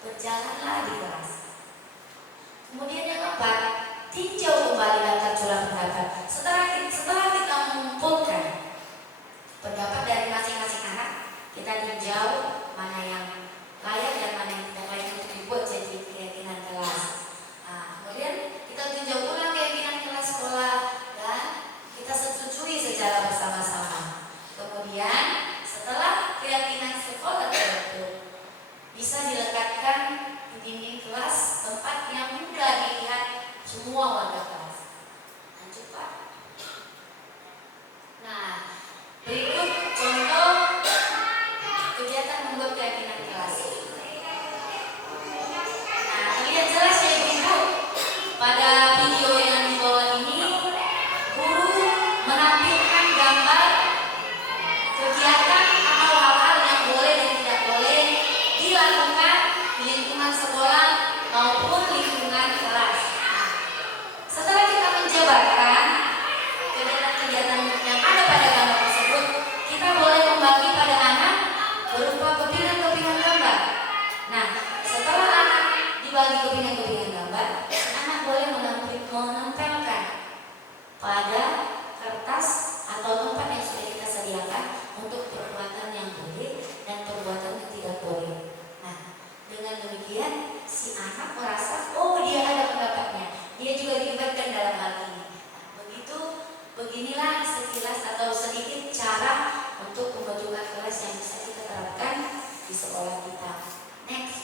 berjalanlah di kelas. Kemudian yang keempat, tinjau kembali daftar curah pendapat. Setelah kita mengumpulkan pendapat dari masing-masing anak, kita tinjau mana yang layak dan mana yang tidak layak untuk dibuat jadi keyakinan kelas. Nah, kemudian kita tinjau ulang keyakinan kelas sekolah dan kita setujui secara bersama-sama. Kemudian setelah keyakinan sekolah terbentuk, bisa dilekatkan di dinding kelas, tempat yang mudah dilihat semua warga kelas. Lanjut Pak. Nah, berikut contoh kegiatan membuat keyakinan kelas. Nah, terlihat jelas ya Ibu, pada video yang di bawah ini guru menampilkan gambar kegiatan atau hal-hal yang boleh dan tidak boleh dilakukan di lingkungan sekolah maupun lingkungan kelas. Nah, setelah kita menjabarkan kegiatan-kegiatan yang ada pada gambar tersebut, kita boleh membagi pada anak berupa kepingan-kepingan gambar. Nah, setelah anak dibagi kepingan-kepingan gambar, anak boleh menempelkan pada kertas atau tempat yang sudah kita sediakan untuk perbuatan yang boleh dan perbuatan yang tidak boleh. Nah, dengan demikian si anak merasa, oh dia ada pendapatnya, dia juga dilibatkan dalam hal ini. Nah, beginilah sekilas atau sedikit cara untuk pembentukan kelas yang bisa kita terapkan di sekolah kita. Next.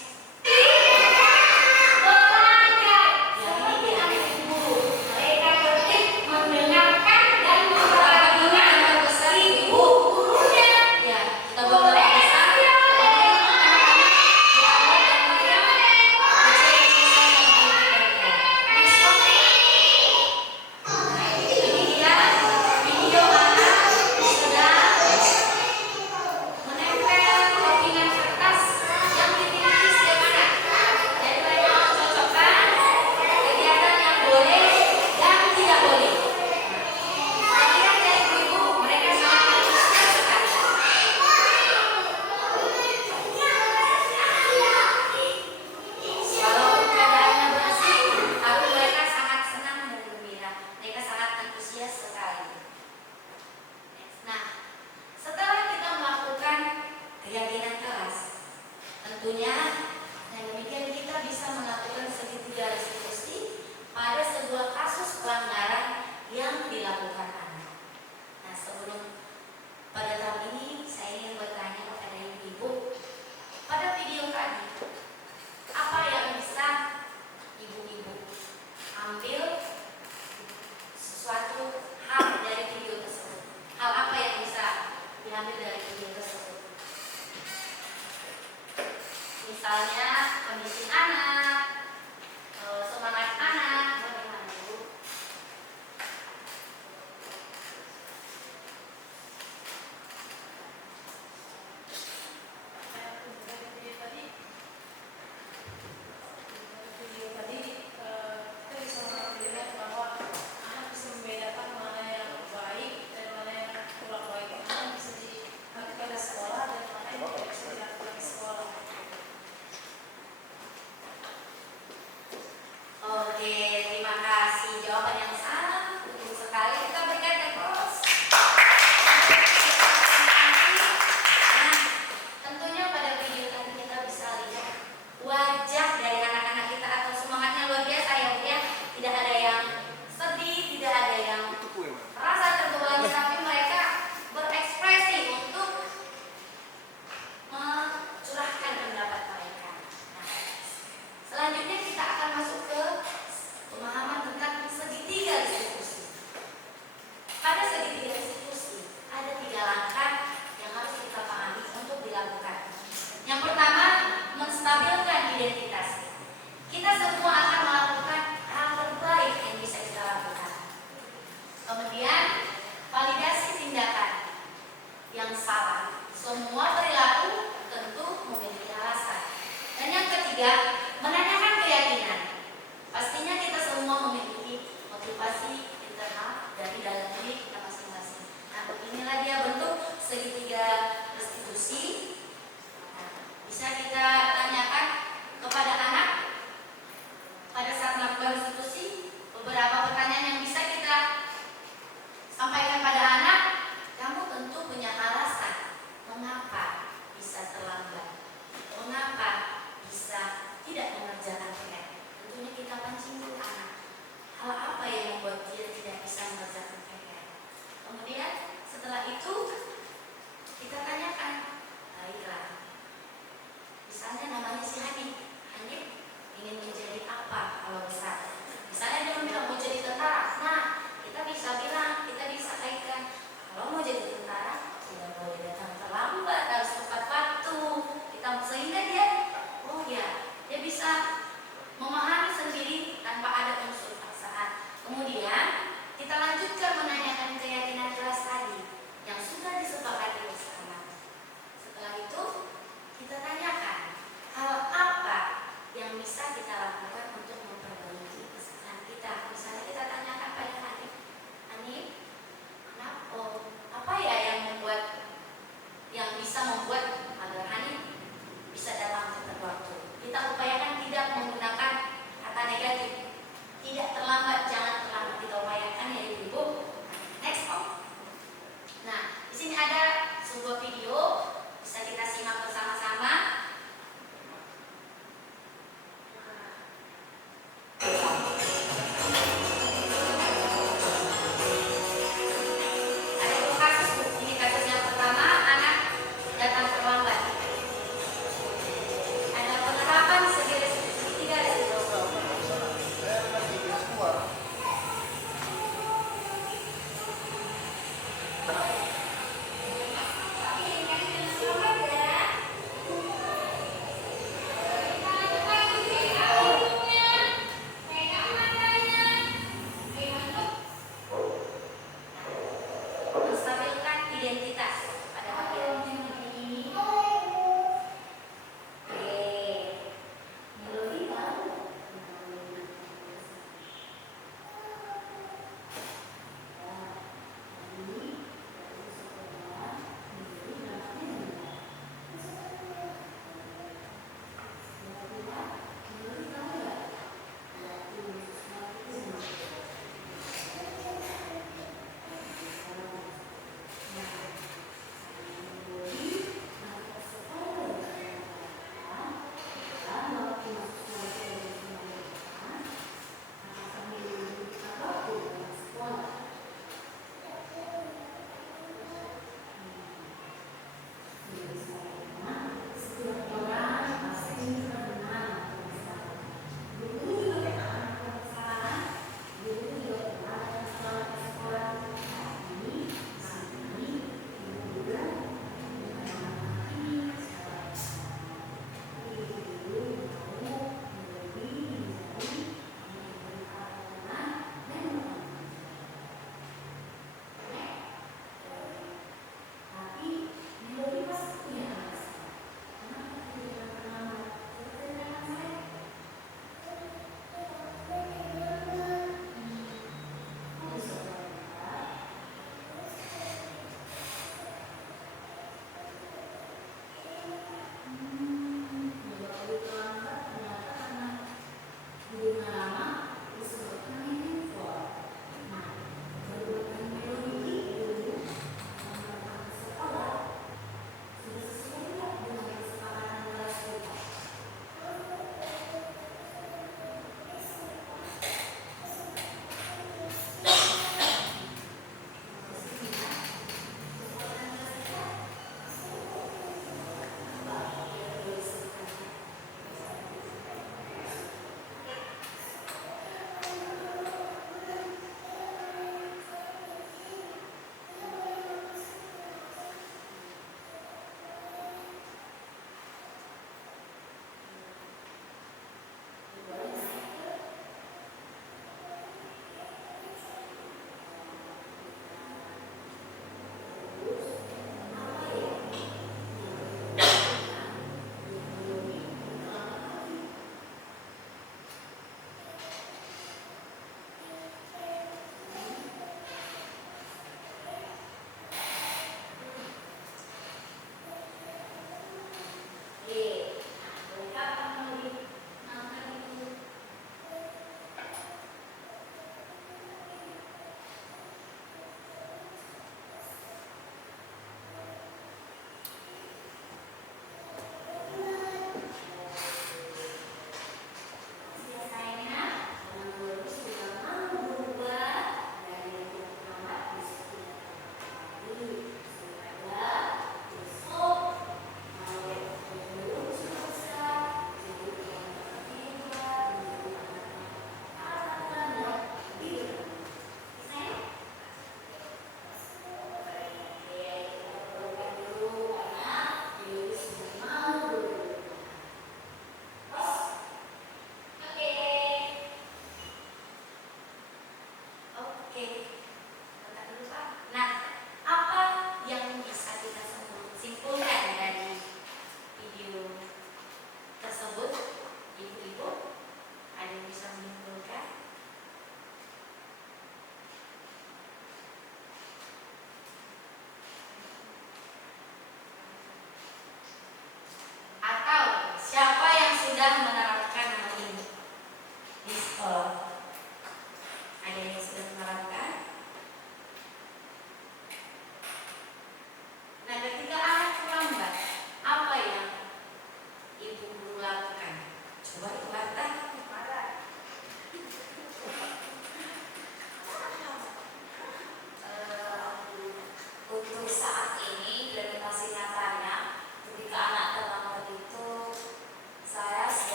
kalau besar. Misalnya dia bilang mau jadi tentara, nah kita bisa bilang, kita bisa kaitkan kalau mau jadi tentara tidak boleh datang terlambat, harus tepat waktu. Kita sehingga dia, oh ya, dia bisa memahami sendiri tanpa ada unsur paksaan. Kemudian kita lanjutkan menanyakan keyakinan kelas tadi yang sudah disepakati bersama. Setelah itu kita tanyakan hal apa yang bisa kita lakukan untuk memperbaiki kesalahan kita. Misalnya kita tanyakan pada Hanif, kenapa? Apa ya yang bisa membuat agar Hanif bisa datang tepat waktu? Kita upayakan tidak menggunakan kata negatif. Tidak terlambat, jangan terlambat. Kita upayakan ya ibu. Next Om. Nah, di sini ada sebuah video bisa kita simak bersama-sama.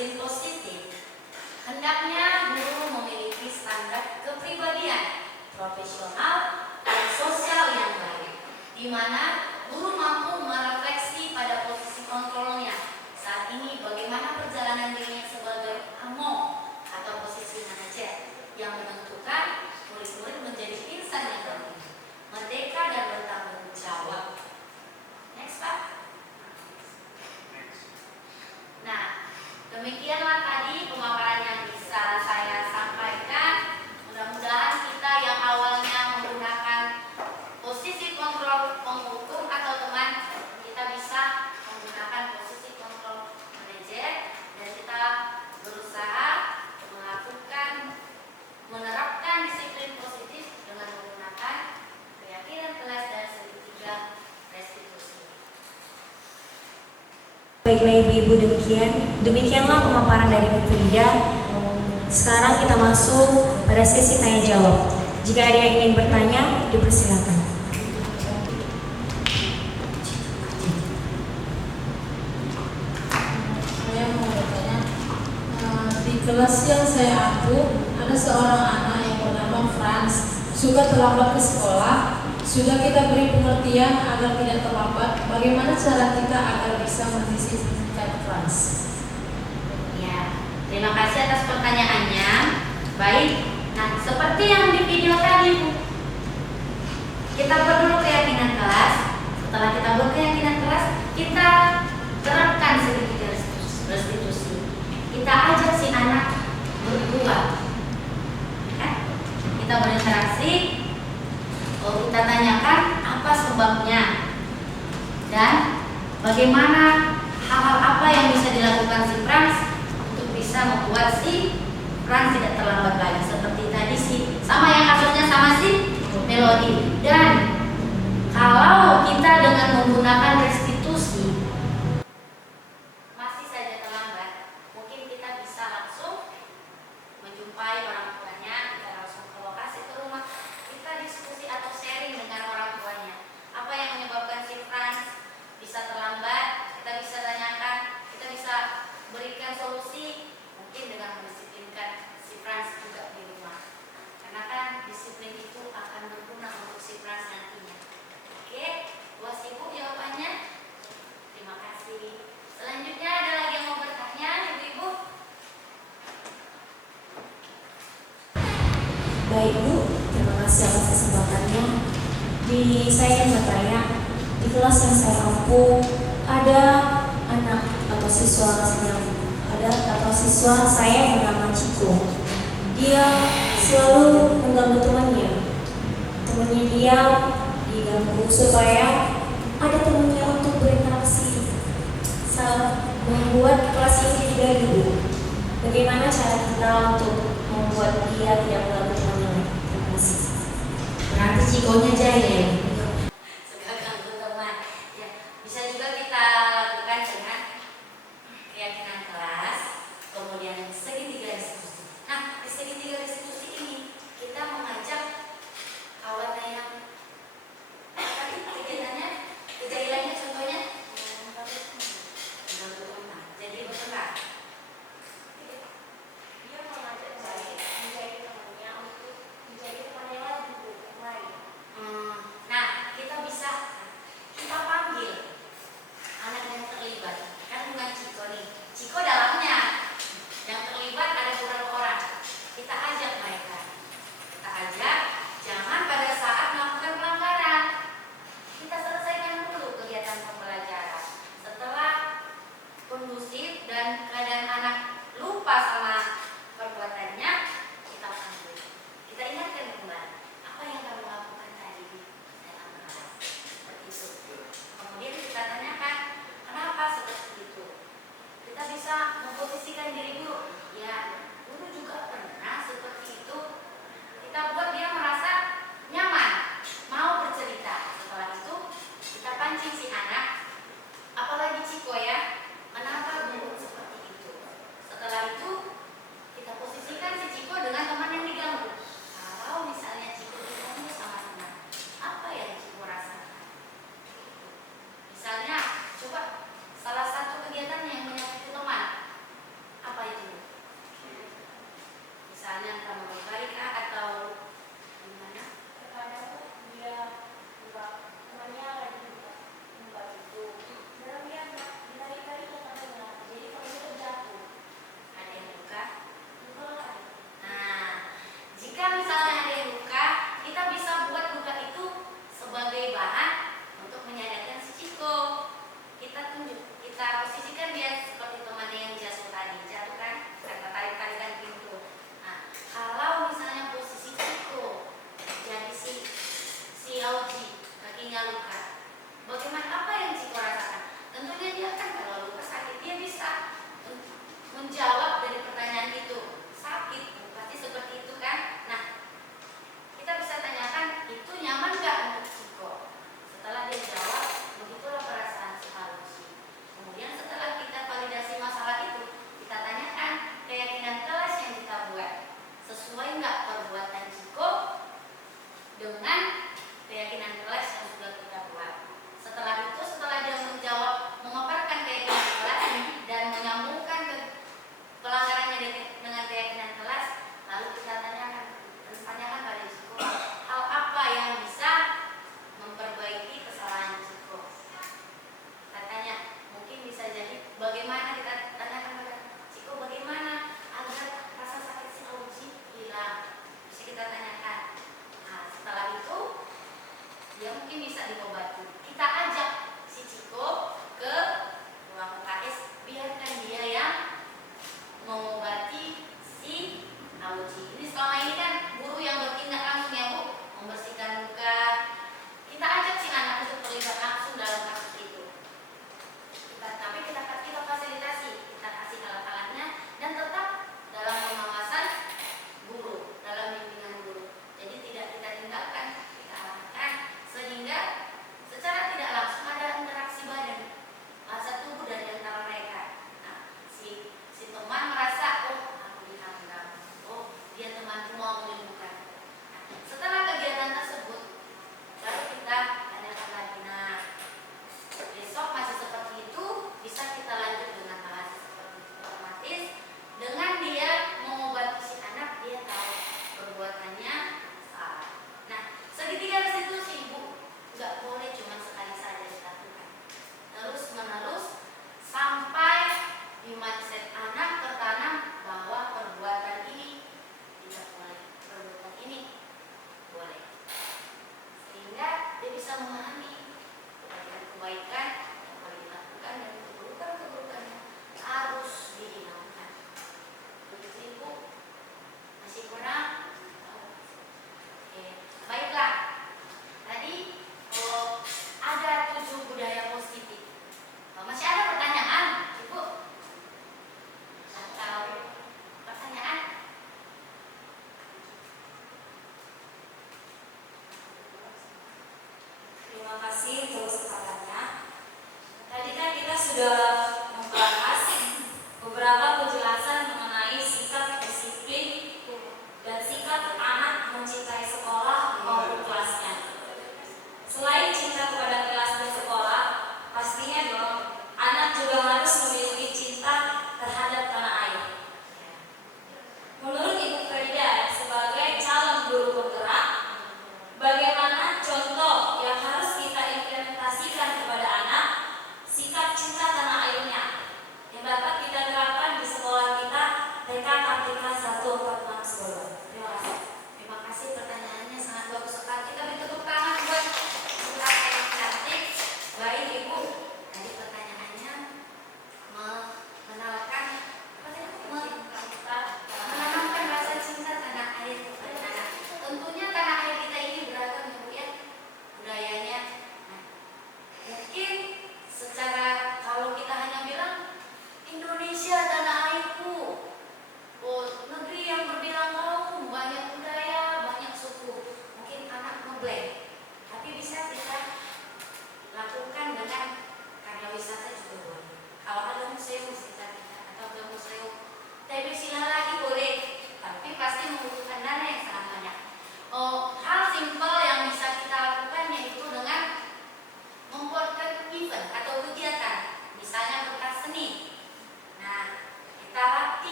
disiplin positif, hendaknya guru memiliki standar kepribadian, profesional, dan sosial yang baik, di mana guru mampu merefleksi pada posisi kontrolnya saat ini bagaimana perjalanan dirinya sebagai AMO atau posisi manajer yang menentukan murid-murid menjadi insan yang baik, merdeka dan bertanggung jawab. Next, Pak. Nah, demikianlah tadi pemaparan yang bisa saya sampaikan. Mudah-mudahan kita yang awalnya menggunakan posisi kontrol penghukum atau teman, kita bisa menggunakan posisi kontrol manajer dan kita berusaha menerapkan disiplin positif dengan menggunakan keyakinan kelas dan segitiga restitusi. Baiklah Ibu-Ibu, demikianlah pemaparan dari Bu Frida. Sekarang kita masuk pada sesi tanya jawab. Jika ada yang ingin bertanya, dipersilakan. Saya mau bertanya, di kelas yang saya aku ada seorang anak yang bernama Franz, suka terlambat ke sekolah. Sudah kita beri pengertian agar tidak terlambat. Bagaimana cara kita agar bisa mendisiplinkan Franz? Ya, terima kasih atas pertanyaannya. Baik, nah seperti yang di video tadi, Bu, kita perlu keyakinan kelas. Setelah kita berkeyakinan kelas, kita terapkan segitiga restitusi. Kita ajak si anak berbuat, kan? Kita berinteraksi, kita tanyakan apa sebabnya dan bagaimana hal-hal apa yang bisa dilakukan si Franz untuk bisa membuat si Franz tidak terlambat lagi, seperti tadi sama yang kasusnya sama si Melody. Dan kalau kita dengan menggunakan restitusi masih saja terlambat, mungkin kita bisa langsung menjumpai orang tuanya, kita langsung ke lokasi ke rumah, kita diskusi atau sharing dengan orang tuanya apa yang menyebabkan si Franz bisa terlambat. Kita bisa tanyakan, kita bisa berikan solusi, mungkin dengan mendisiplinkan si Franz juga di rumah, karena kan disiplin itu akan berguna untuk si Franz nantinya. Oke, buat Ibu jawabannya. Terima kasih. Selanjutnya ada lagi yang mau bertanya, Ibu-Ibu? Baik Bu, terima kasih atas kesempatannya. Saya ingin bertanya, di kelas yang saya ampu ada anak atau siswa saya bernama Ciko. Dia selalu mengganggu temannya dia diganggu supaya ada temannya untuk berinteraksi, membuat kelas ini tidak dulu. Bagaimana cara kita untuk membuat dia tidak mengganggu temannya lagi? Terima kasih. Berarti Cikonya jahil ya? Suka ganggu teman. Ya, bisa juga kita lakukan dengan keyakinan kelas, kemudian segitiga restitusi. Nah, di segitiga restitusi ini kita mengajak kawannya yang tadi kejadiannya contohnya mengganggu teman, jadi bertengkar. Dia mengajak saya menjadi temannya untuk menjadi teman yang lebih baik. Nah,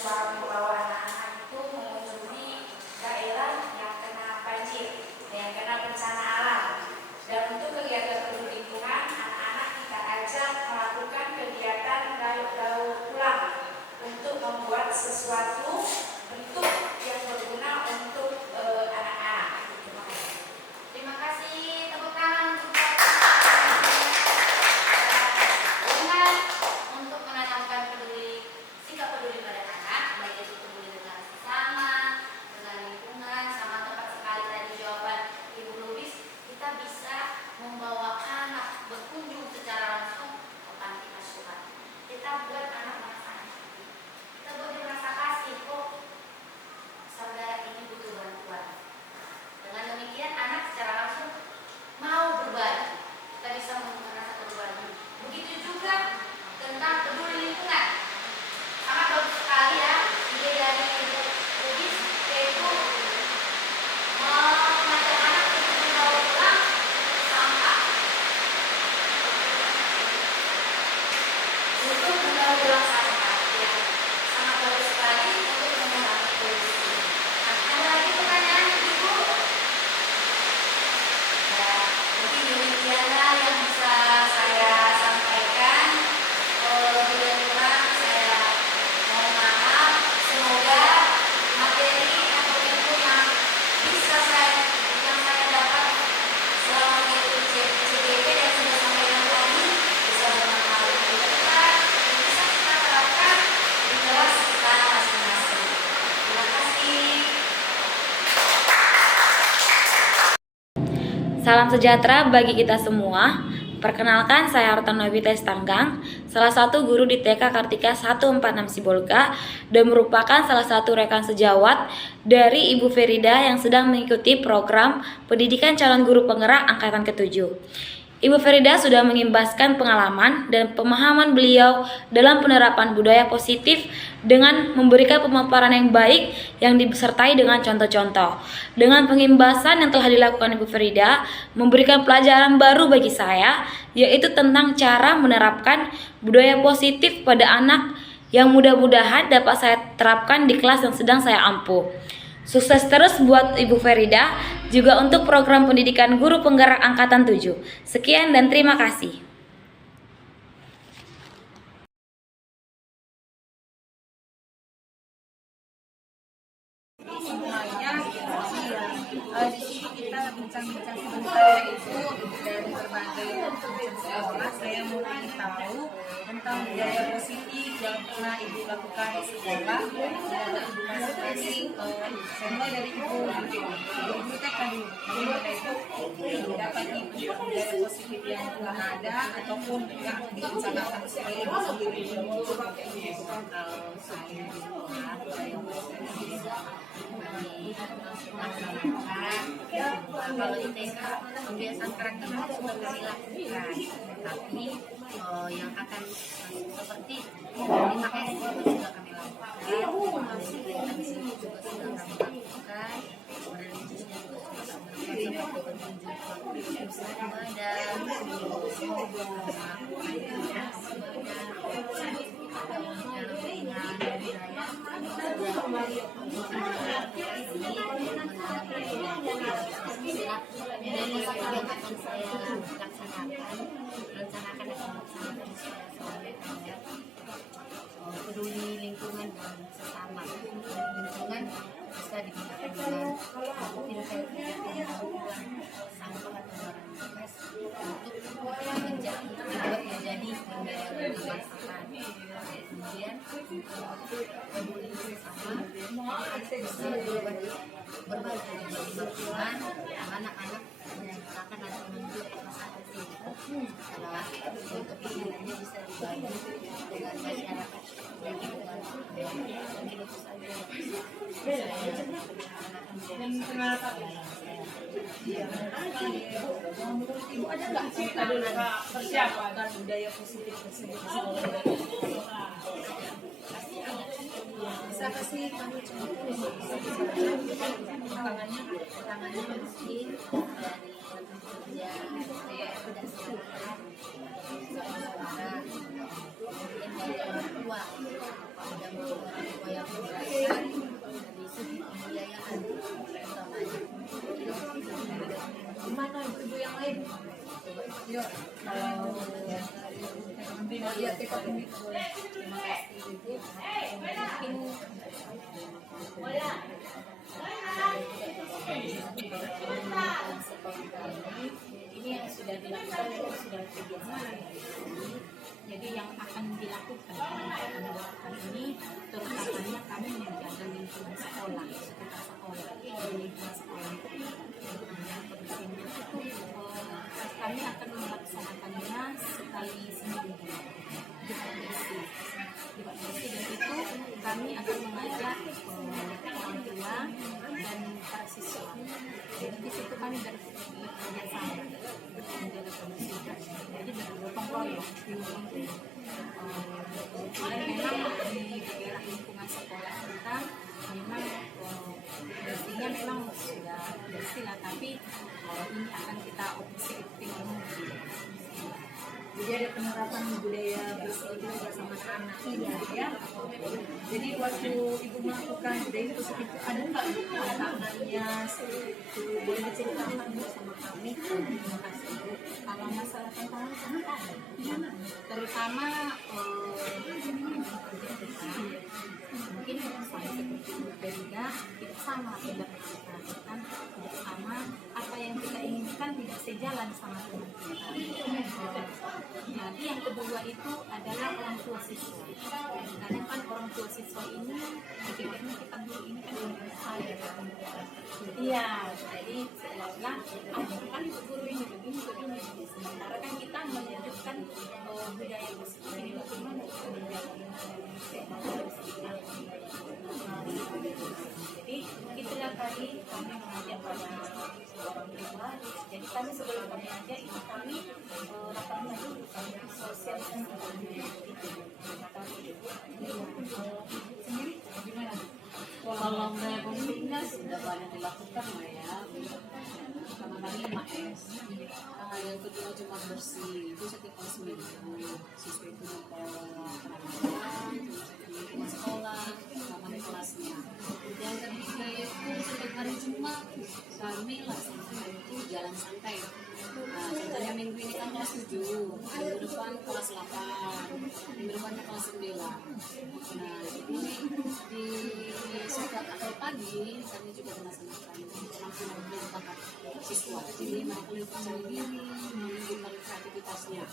membawa anak-anak itu mengunjungi daerah yang kena banjir, yang kena bencana alam. Dan untuk kegiatan peduli lingkungan, anak-anak kita ajak melakukan kegiatan daur ulang untuk membuat sesuatu bentuk yang berguna untuk anak-anak. Terima kasih, tepuk tangan untuk dengan untuk menanamkan sikap peduli pada anak, baik itu peduli dengan sesama, dengan lingkungan, sama tepat sekali tadi jawaban Ibu Lubis, kita bisa membawa anak berkunjung secara langsung ke panti asuhan. Kita buat anak merasa happy. Kita buat dia merasa kasih, kok saudara ini butuh bantuan. Dengan demikian anak secara langsung mau berbagi. Kita bisa merasa berbagi. Begitu juga tentang peduli lingkungan. Sangat bagus sekali ya ide dari Ibu Lubis, yaitu mengajak anak untuk mendaur ulang sampah. Untuk mendaur ulang sampah, ya, sangat bagus sekali untuk mengurangi polusi. Nah, ada lagi pertanyaan Ibu? Ya, mungkin demikianlah yang bisa saya sampaikan. Bila kurang saya mohon maaf. Semoga materi atau ilmu yang saya dapat selama mengikuti CPP yang sudah sampaikan tadi bisa bermanfaat bagi kita dan bisa kita terapkan di kelas kita masing-masing. Terima kasih. Salam sejahtera bagi kita semua. Perkenalkan, saya Artan Nobita Tanggang, salah satu guru di TK Kartika 146 Sibolga dan merupakan salah satu rekan sejawat dari Ibu Ferida yang sedang mengikuti program pendidikan calon guru penggerak angkatan ke-7. Ibu Ferida sudah mengimbaskan pengalaman dan pemahaman beliau dalam penerapan budaya positif dengan memberikan pemaparan yang baik yang disertai dengan contoh-contoh. Dengan pengimbasan yang telah dilakukan Ibu Ferida, memberikan pelajaran baru bagi saya, yaitu tentang cara menerapkan budaya positif pada anak yang mudah-mudahan dapat saya terapkan di kelas yang sedang saya ampuh. Sukses terus buat Ibu Ferida, juga untuk program pendidikan guru penggerak angkatan 7. Sekian dan terima kasih. Semuanya, di sini kita bincang-bincang sebentar, yaitu dari berbagai sekolah saya mau ingin tahu tentang budaya positif yang pernah Ibu lakukan di sekolah. Ibu masing-masing, saya mulai dari Ibu TK dulu. Bagaimana Ibu dapat Ibu budaya positif yang telah ada ataupun yang diusahakan supaya Ibu sendiri Kalau saya di sekolah budaya positif kalau di TK pembiasaan karakter sudah kami lakukan, tapi yang akan seperti 5S itu sudah kami lakukan, di sini juga sudah kami lakukan, religiusnya juga sudah kami lakukan seperti petunjuk dan peduli lingkungan dan sesama. Lingkungan bisa digunakan dengan filter sampah atau barang bekas untuk dibuat menjadi benda yang bermanfaat. Kemudian peduli sesama bisa berbagi lingkungan anak-anak yang akan ada menunjuk masalah ini adalah untuk pikirannya bisa dibagi dengan masyarakat dan lingkungan. Mungkin itu saja Dan kenapa? Menurut Ibu ada nggak sih persiapan budaya positif tersebut? bisa kasih kami contoh tangannya bersih dari kerja dan suara kemudian dari orang tua upaya pembelajaran dari segi pembiayaan utamanya. Gimana ibu yang lain? Yuk, kalau mau lihat TikTok ini boleh. Terima kasih ibu. Mungkin ini yang sudah dilakukan itu sudah kebiasaan. Jadi yang akan dilakukan hari ini terutamanya kami menjaga lingkungan sekolah, sekitar sekolah, di lingkungan sekolah itu kebersihannya itu kami akan melaksanakannya sekali seminggu. Juga bersih dan itu kami akan mengajak orang tua dan para siswa. Jadi di situ kami bekerja sama menjaga kebersihan. Jadi bergotong royong. Memang di daerah lingkungan sekolah kita memang bersihnya memang sudah bersih lah, tapi ini akan kita optimalkan. Jadi ada penerapan budaya bersih itu bersama anak ya. Jadi waktu ibu melakukan budaya bersih itu ada nggak tantangannya itu, boleh diceritakan bersama kami. Terima kasih. Kalau masalah tantangan sangat ada, terutama mungkin sama seperti berbeda, kita sama tidak perhatikan, tidak sama apa yang kita inginkan tidak sejalan sama teman kita. Jadi yang kedua itu adalah orang tua siswa. Kadang kan orang tua siswa ini pikirnya kita dulu ini kan orang saya kan. Iya, jadi seolah-olah kan itu guru ini begini. Sementara kan kita melanjutkan budaya bersih ini bagaimana kita menjaga jadi itulah tadi kami mengajak pada orang tua. Jadi kami sebelum kami ajak itu kami lakukan dulu kami sosialisasi sendiri gimana? Kalau budaya positifnya sudah banyak dilakukan lah ya. Pertama kali 5S, yang kedua cuma bersih itu setiap kelas seminggu. Siswa itu penampilan, di sekolah, sama di kelasnya. Yang ketiga itu setiap hari Jumat kami laksanakan itu jalan santai. Nah, contohnya minggu ini kan kelas 7, minggu depan kelas 8, minggu depannya kelas 9. Nah, jadi di setiap akhir pagi kami juga melaksanakan penampilan siswa. Jadi mereka lebih percaya diri, menunjukkan kreativitasnya.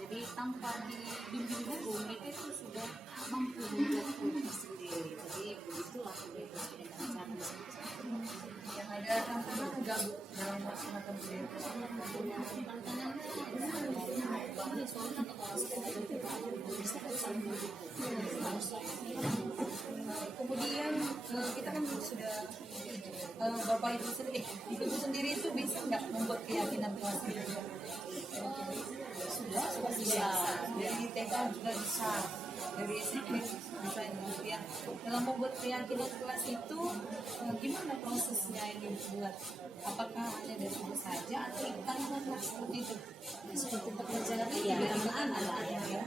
Jadi tanpa dibimbing guru, mereka itu sudah mampu membuat produk sendiri. Jadi begitulah mereka dengan cara Yang ada tantangan enggak Bu dalam melaksanakan budaya bersih? Kemudian kita kan sudah Bapak Ibu sendiri, Ibu sendiri itu bisa nggak membuat keyakinan kelas itu? Sudah bisa. Dari TK juga bisa. Dari SMP bisa kemudian dalam membuat keyakinan kelas itu gimana prosesnya ini dibuat? Apakah hanya dari ibu saja atau tantangan seperti itu? seperti pekerjaan ya anak-anak ya.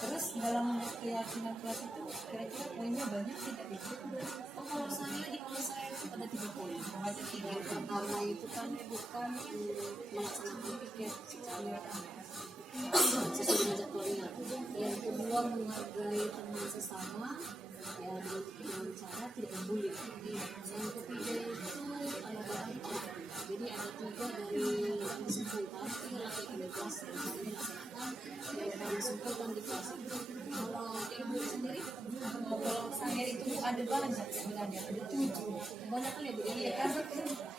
Terus dalam keyakinan kelas itu kira-kira poinnya banyak tidak itu? Kalau saya itu ada 3 poin. Ada 3. Pertama itu kan bukan melaksanakan pikir secara sesuai dengan jadwalnya. Yang kedua menghargai teman sesama ya dengan cara tidak membuli. Yang ketiga itu ada berapa? Jadi ada 3 dari disimpulkan 3 laki-laki di kelas yang kami laksanakan yang disimpulkan di kelas itu. Kalau ibu sendiri, Kalau saya itu ada banyak sebenarnya, ada 7. banyak kan ya Bu? Iya kan?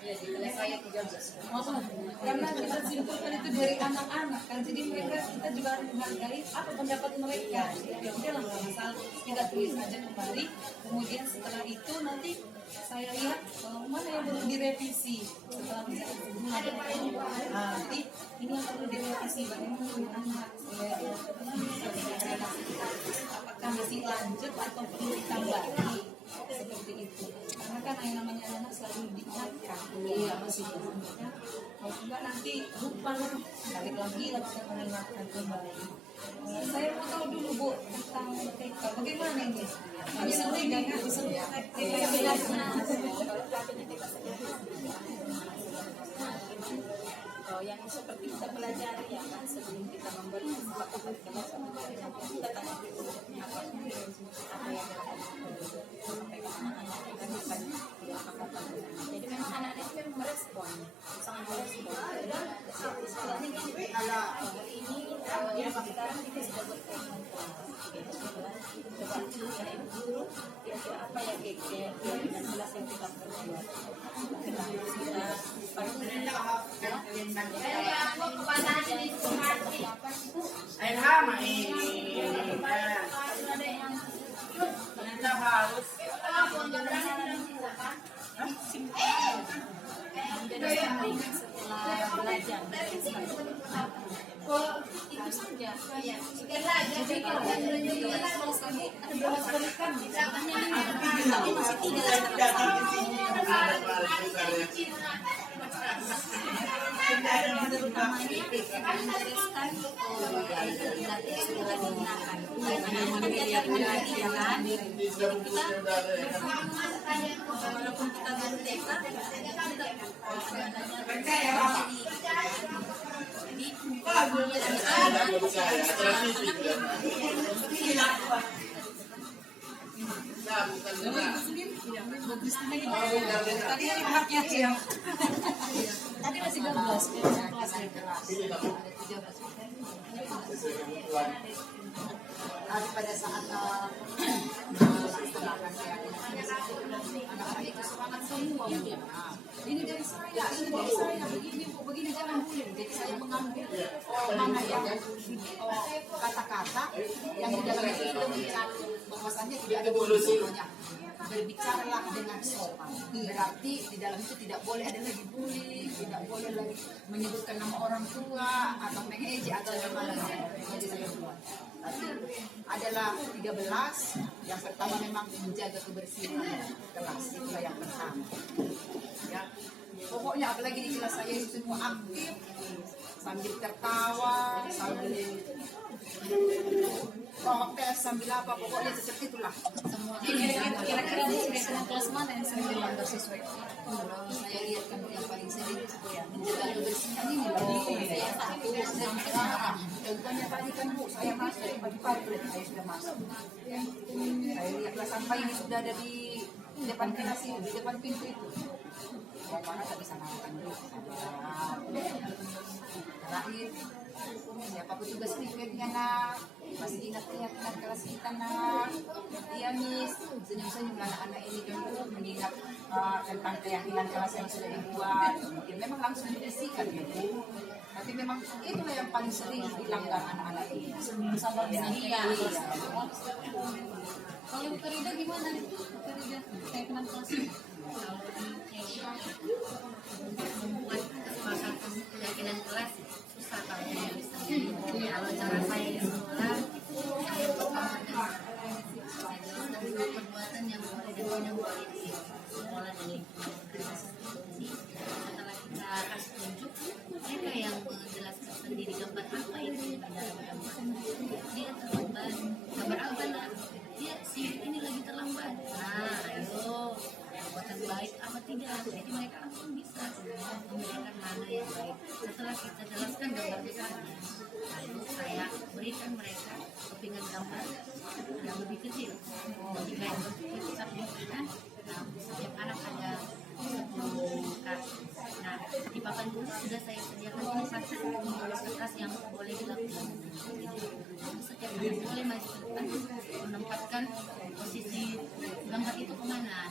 Ya di kelas saya 13. Karena kita simpulkan itu dari anak-anak kan, jadi mereka kita juga harus menghargai apa pendapat mereka. Ya udahlah nggak masalah, kita tulis saja kembali. Kemudian setelah itu nanti saya lihat mana yang perlu direvisi setelah misalnya nanti ini yang perlu direvisi bagaimana anak apakah masih lanjut atau perlu ditambahi seperti itu. Karena kan yang namanya anak selalu diingatkan. Iya masih. Kalau enggak nanti lupa balik lagi kita mengingatkan kembali. Saya mau tahu dulu Bu tentang TK. Bagaimana ini? Bisa nggak? Bisa yang seperti kita pelajari ya kan sebelum kita memberi sesuatu kita tanya dulu apa yang sampai ke anak-anak kita bukan apa-apa. Jadi memang anak-anak itu merespon, sangat merespon. Istilahnya gini, hari ini sekarang kita sudah bertemu coba dari guru kira-kira apa ya yang jelas yang kita perbuat. Kita setelah belajar itu saja ya. Jadi kalau berikan tapi masih tidak terutamanya meneruskan latih setelah digunakan ya kan. Jadi kita walaupun kita baru TK tadi masih 12 kelas pada saat anak-anak itu semangat semua. Ini dari saya begini jangan bullying. Jadi saya mengambil mana yang kata-kata yang di dalam itu bahwasannya tidak ada bullying. Berbicaralah dengan sopan. Berarti di dalam itu tidak boleh ada lagi bullying, tidak boleh lagi menyebutkan nama orang tua atau mengejek atau yang lainnya. Jadi saya buat. Tapi adalah 13 yang pertama memang menjaga kebersihan kelas, itulah yang pertama. Ya, pokoknya apalagi di kelas saya itu semua aktif, sambil tertawa, sambil protes, sambil apa, pokoknya seperti itulah. Semua kira-kira di kelas mana yang sering dilanggar siswa itu? Saya lihat kan yang paling sering ya menjaga kebersihan ini lah. Saya satu sampai sekarang. Contohnya tadi kan Bu, saya masuk pagi-pagi berarti saya sudah masuk. Saya lihatlah sampah ini sudah ada di depan kelas ini, di depan pintu itu. Mau mana tak bisa makan dulu. Terakhir, siapa petugas private-nya nak? Masih ingat kelas kita nak? Iya Miss, senyum-senyum anak-anak ini kan mengingat tentang keyakinan kelas yang sudah dibuat. Mungkin memang langsung dibersihkan ya Bu. Tapi memang itulah yang paling sering dilanggar anak-anak ini. Sabar iya. Kalau Bu Karida gimana? Bu Karida keyakinan kelas membuat kesepakatan keyakinan kelas susah kalau tidak bisa. Kalau cara saya di sekolah yang pertama adalah saya jelaskan dulu perbuatan yang boleh dan tidak boleh di sekolah dan lingkungan kerja. Setelah kita kasih tunjuk, mereka yang menjelaskan sendiri gambar apa itu dalam gambar. Dia terlambat, gambar apa nak? Dia si ini lagi terlambat. Nah, ayo perbuatan baik apa tidak? Jadi mereka langsung bisa membedakan mana yang baik. Setelah kita jelaskan gambar besarnya, lalu saya berikan mereka kepingan gambar yang lebih kecil. Jadi kayak bentuknya besar kan? Nah, setiap anak ada 10 kaki. Nah, di papan tulis sudah saya sediakan ini satu kertas yang boleh dilakukan. Jadi, setiap anak boleh maju ke depan, menempatkan posisi gambar itu kemana.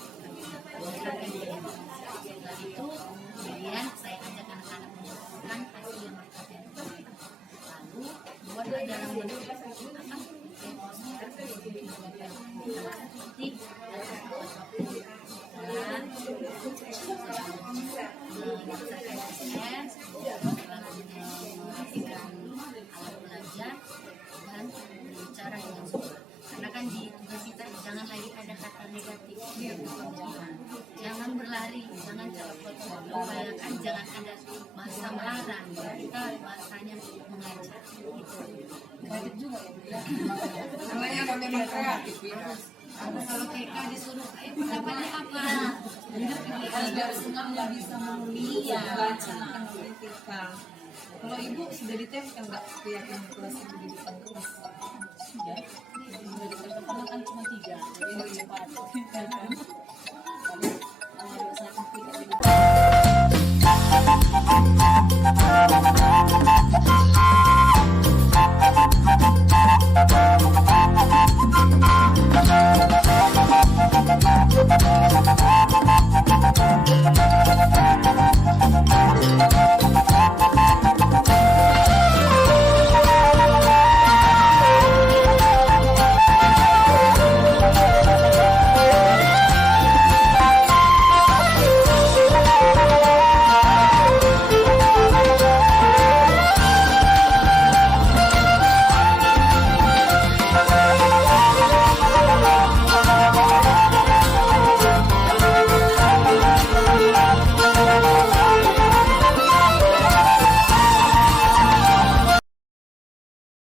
Setelah itu, kemudian saya ajak anak-anak menentukan hasil yang mereka pilih. Lalu, buatlah dalam bentuk apa? Titik dan berdasarkan SS, memperhatikan alat belajar dan bicara dengan sopan. Karena kan di tugas kita jangan lagi ada kata negatif, jangan berlari. pelajari, jangan cepat upayakan, jangan ada masa melarang. Kita masanya mengajar. Gitu. Kreatif juga ya. Namanya memang kreatif ya. Kalau TK disuruh, pendapatnya apa? Biar senangnya bisa menulis, baca, kan namanya TK. Kalau ibu sudah ditemkan nggak keyakinan kelas pendidikan kelas? Sudah. Sudah ditemkan karena kan cuma 3, jadi 4.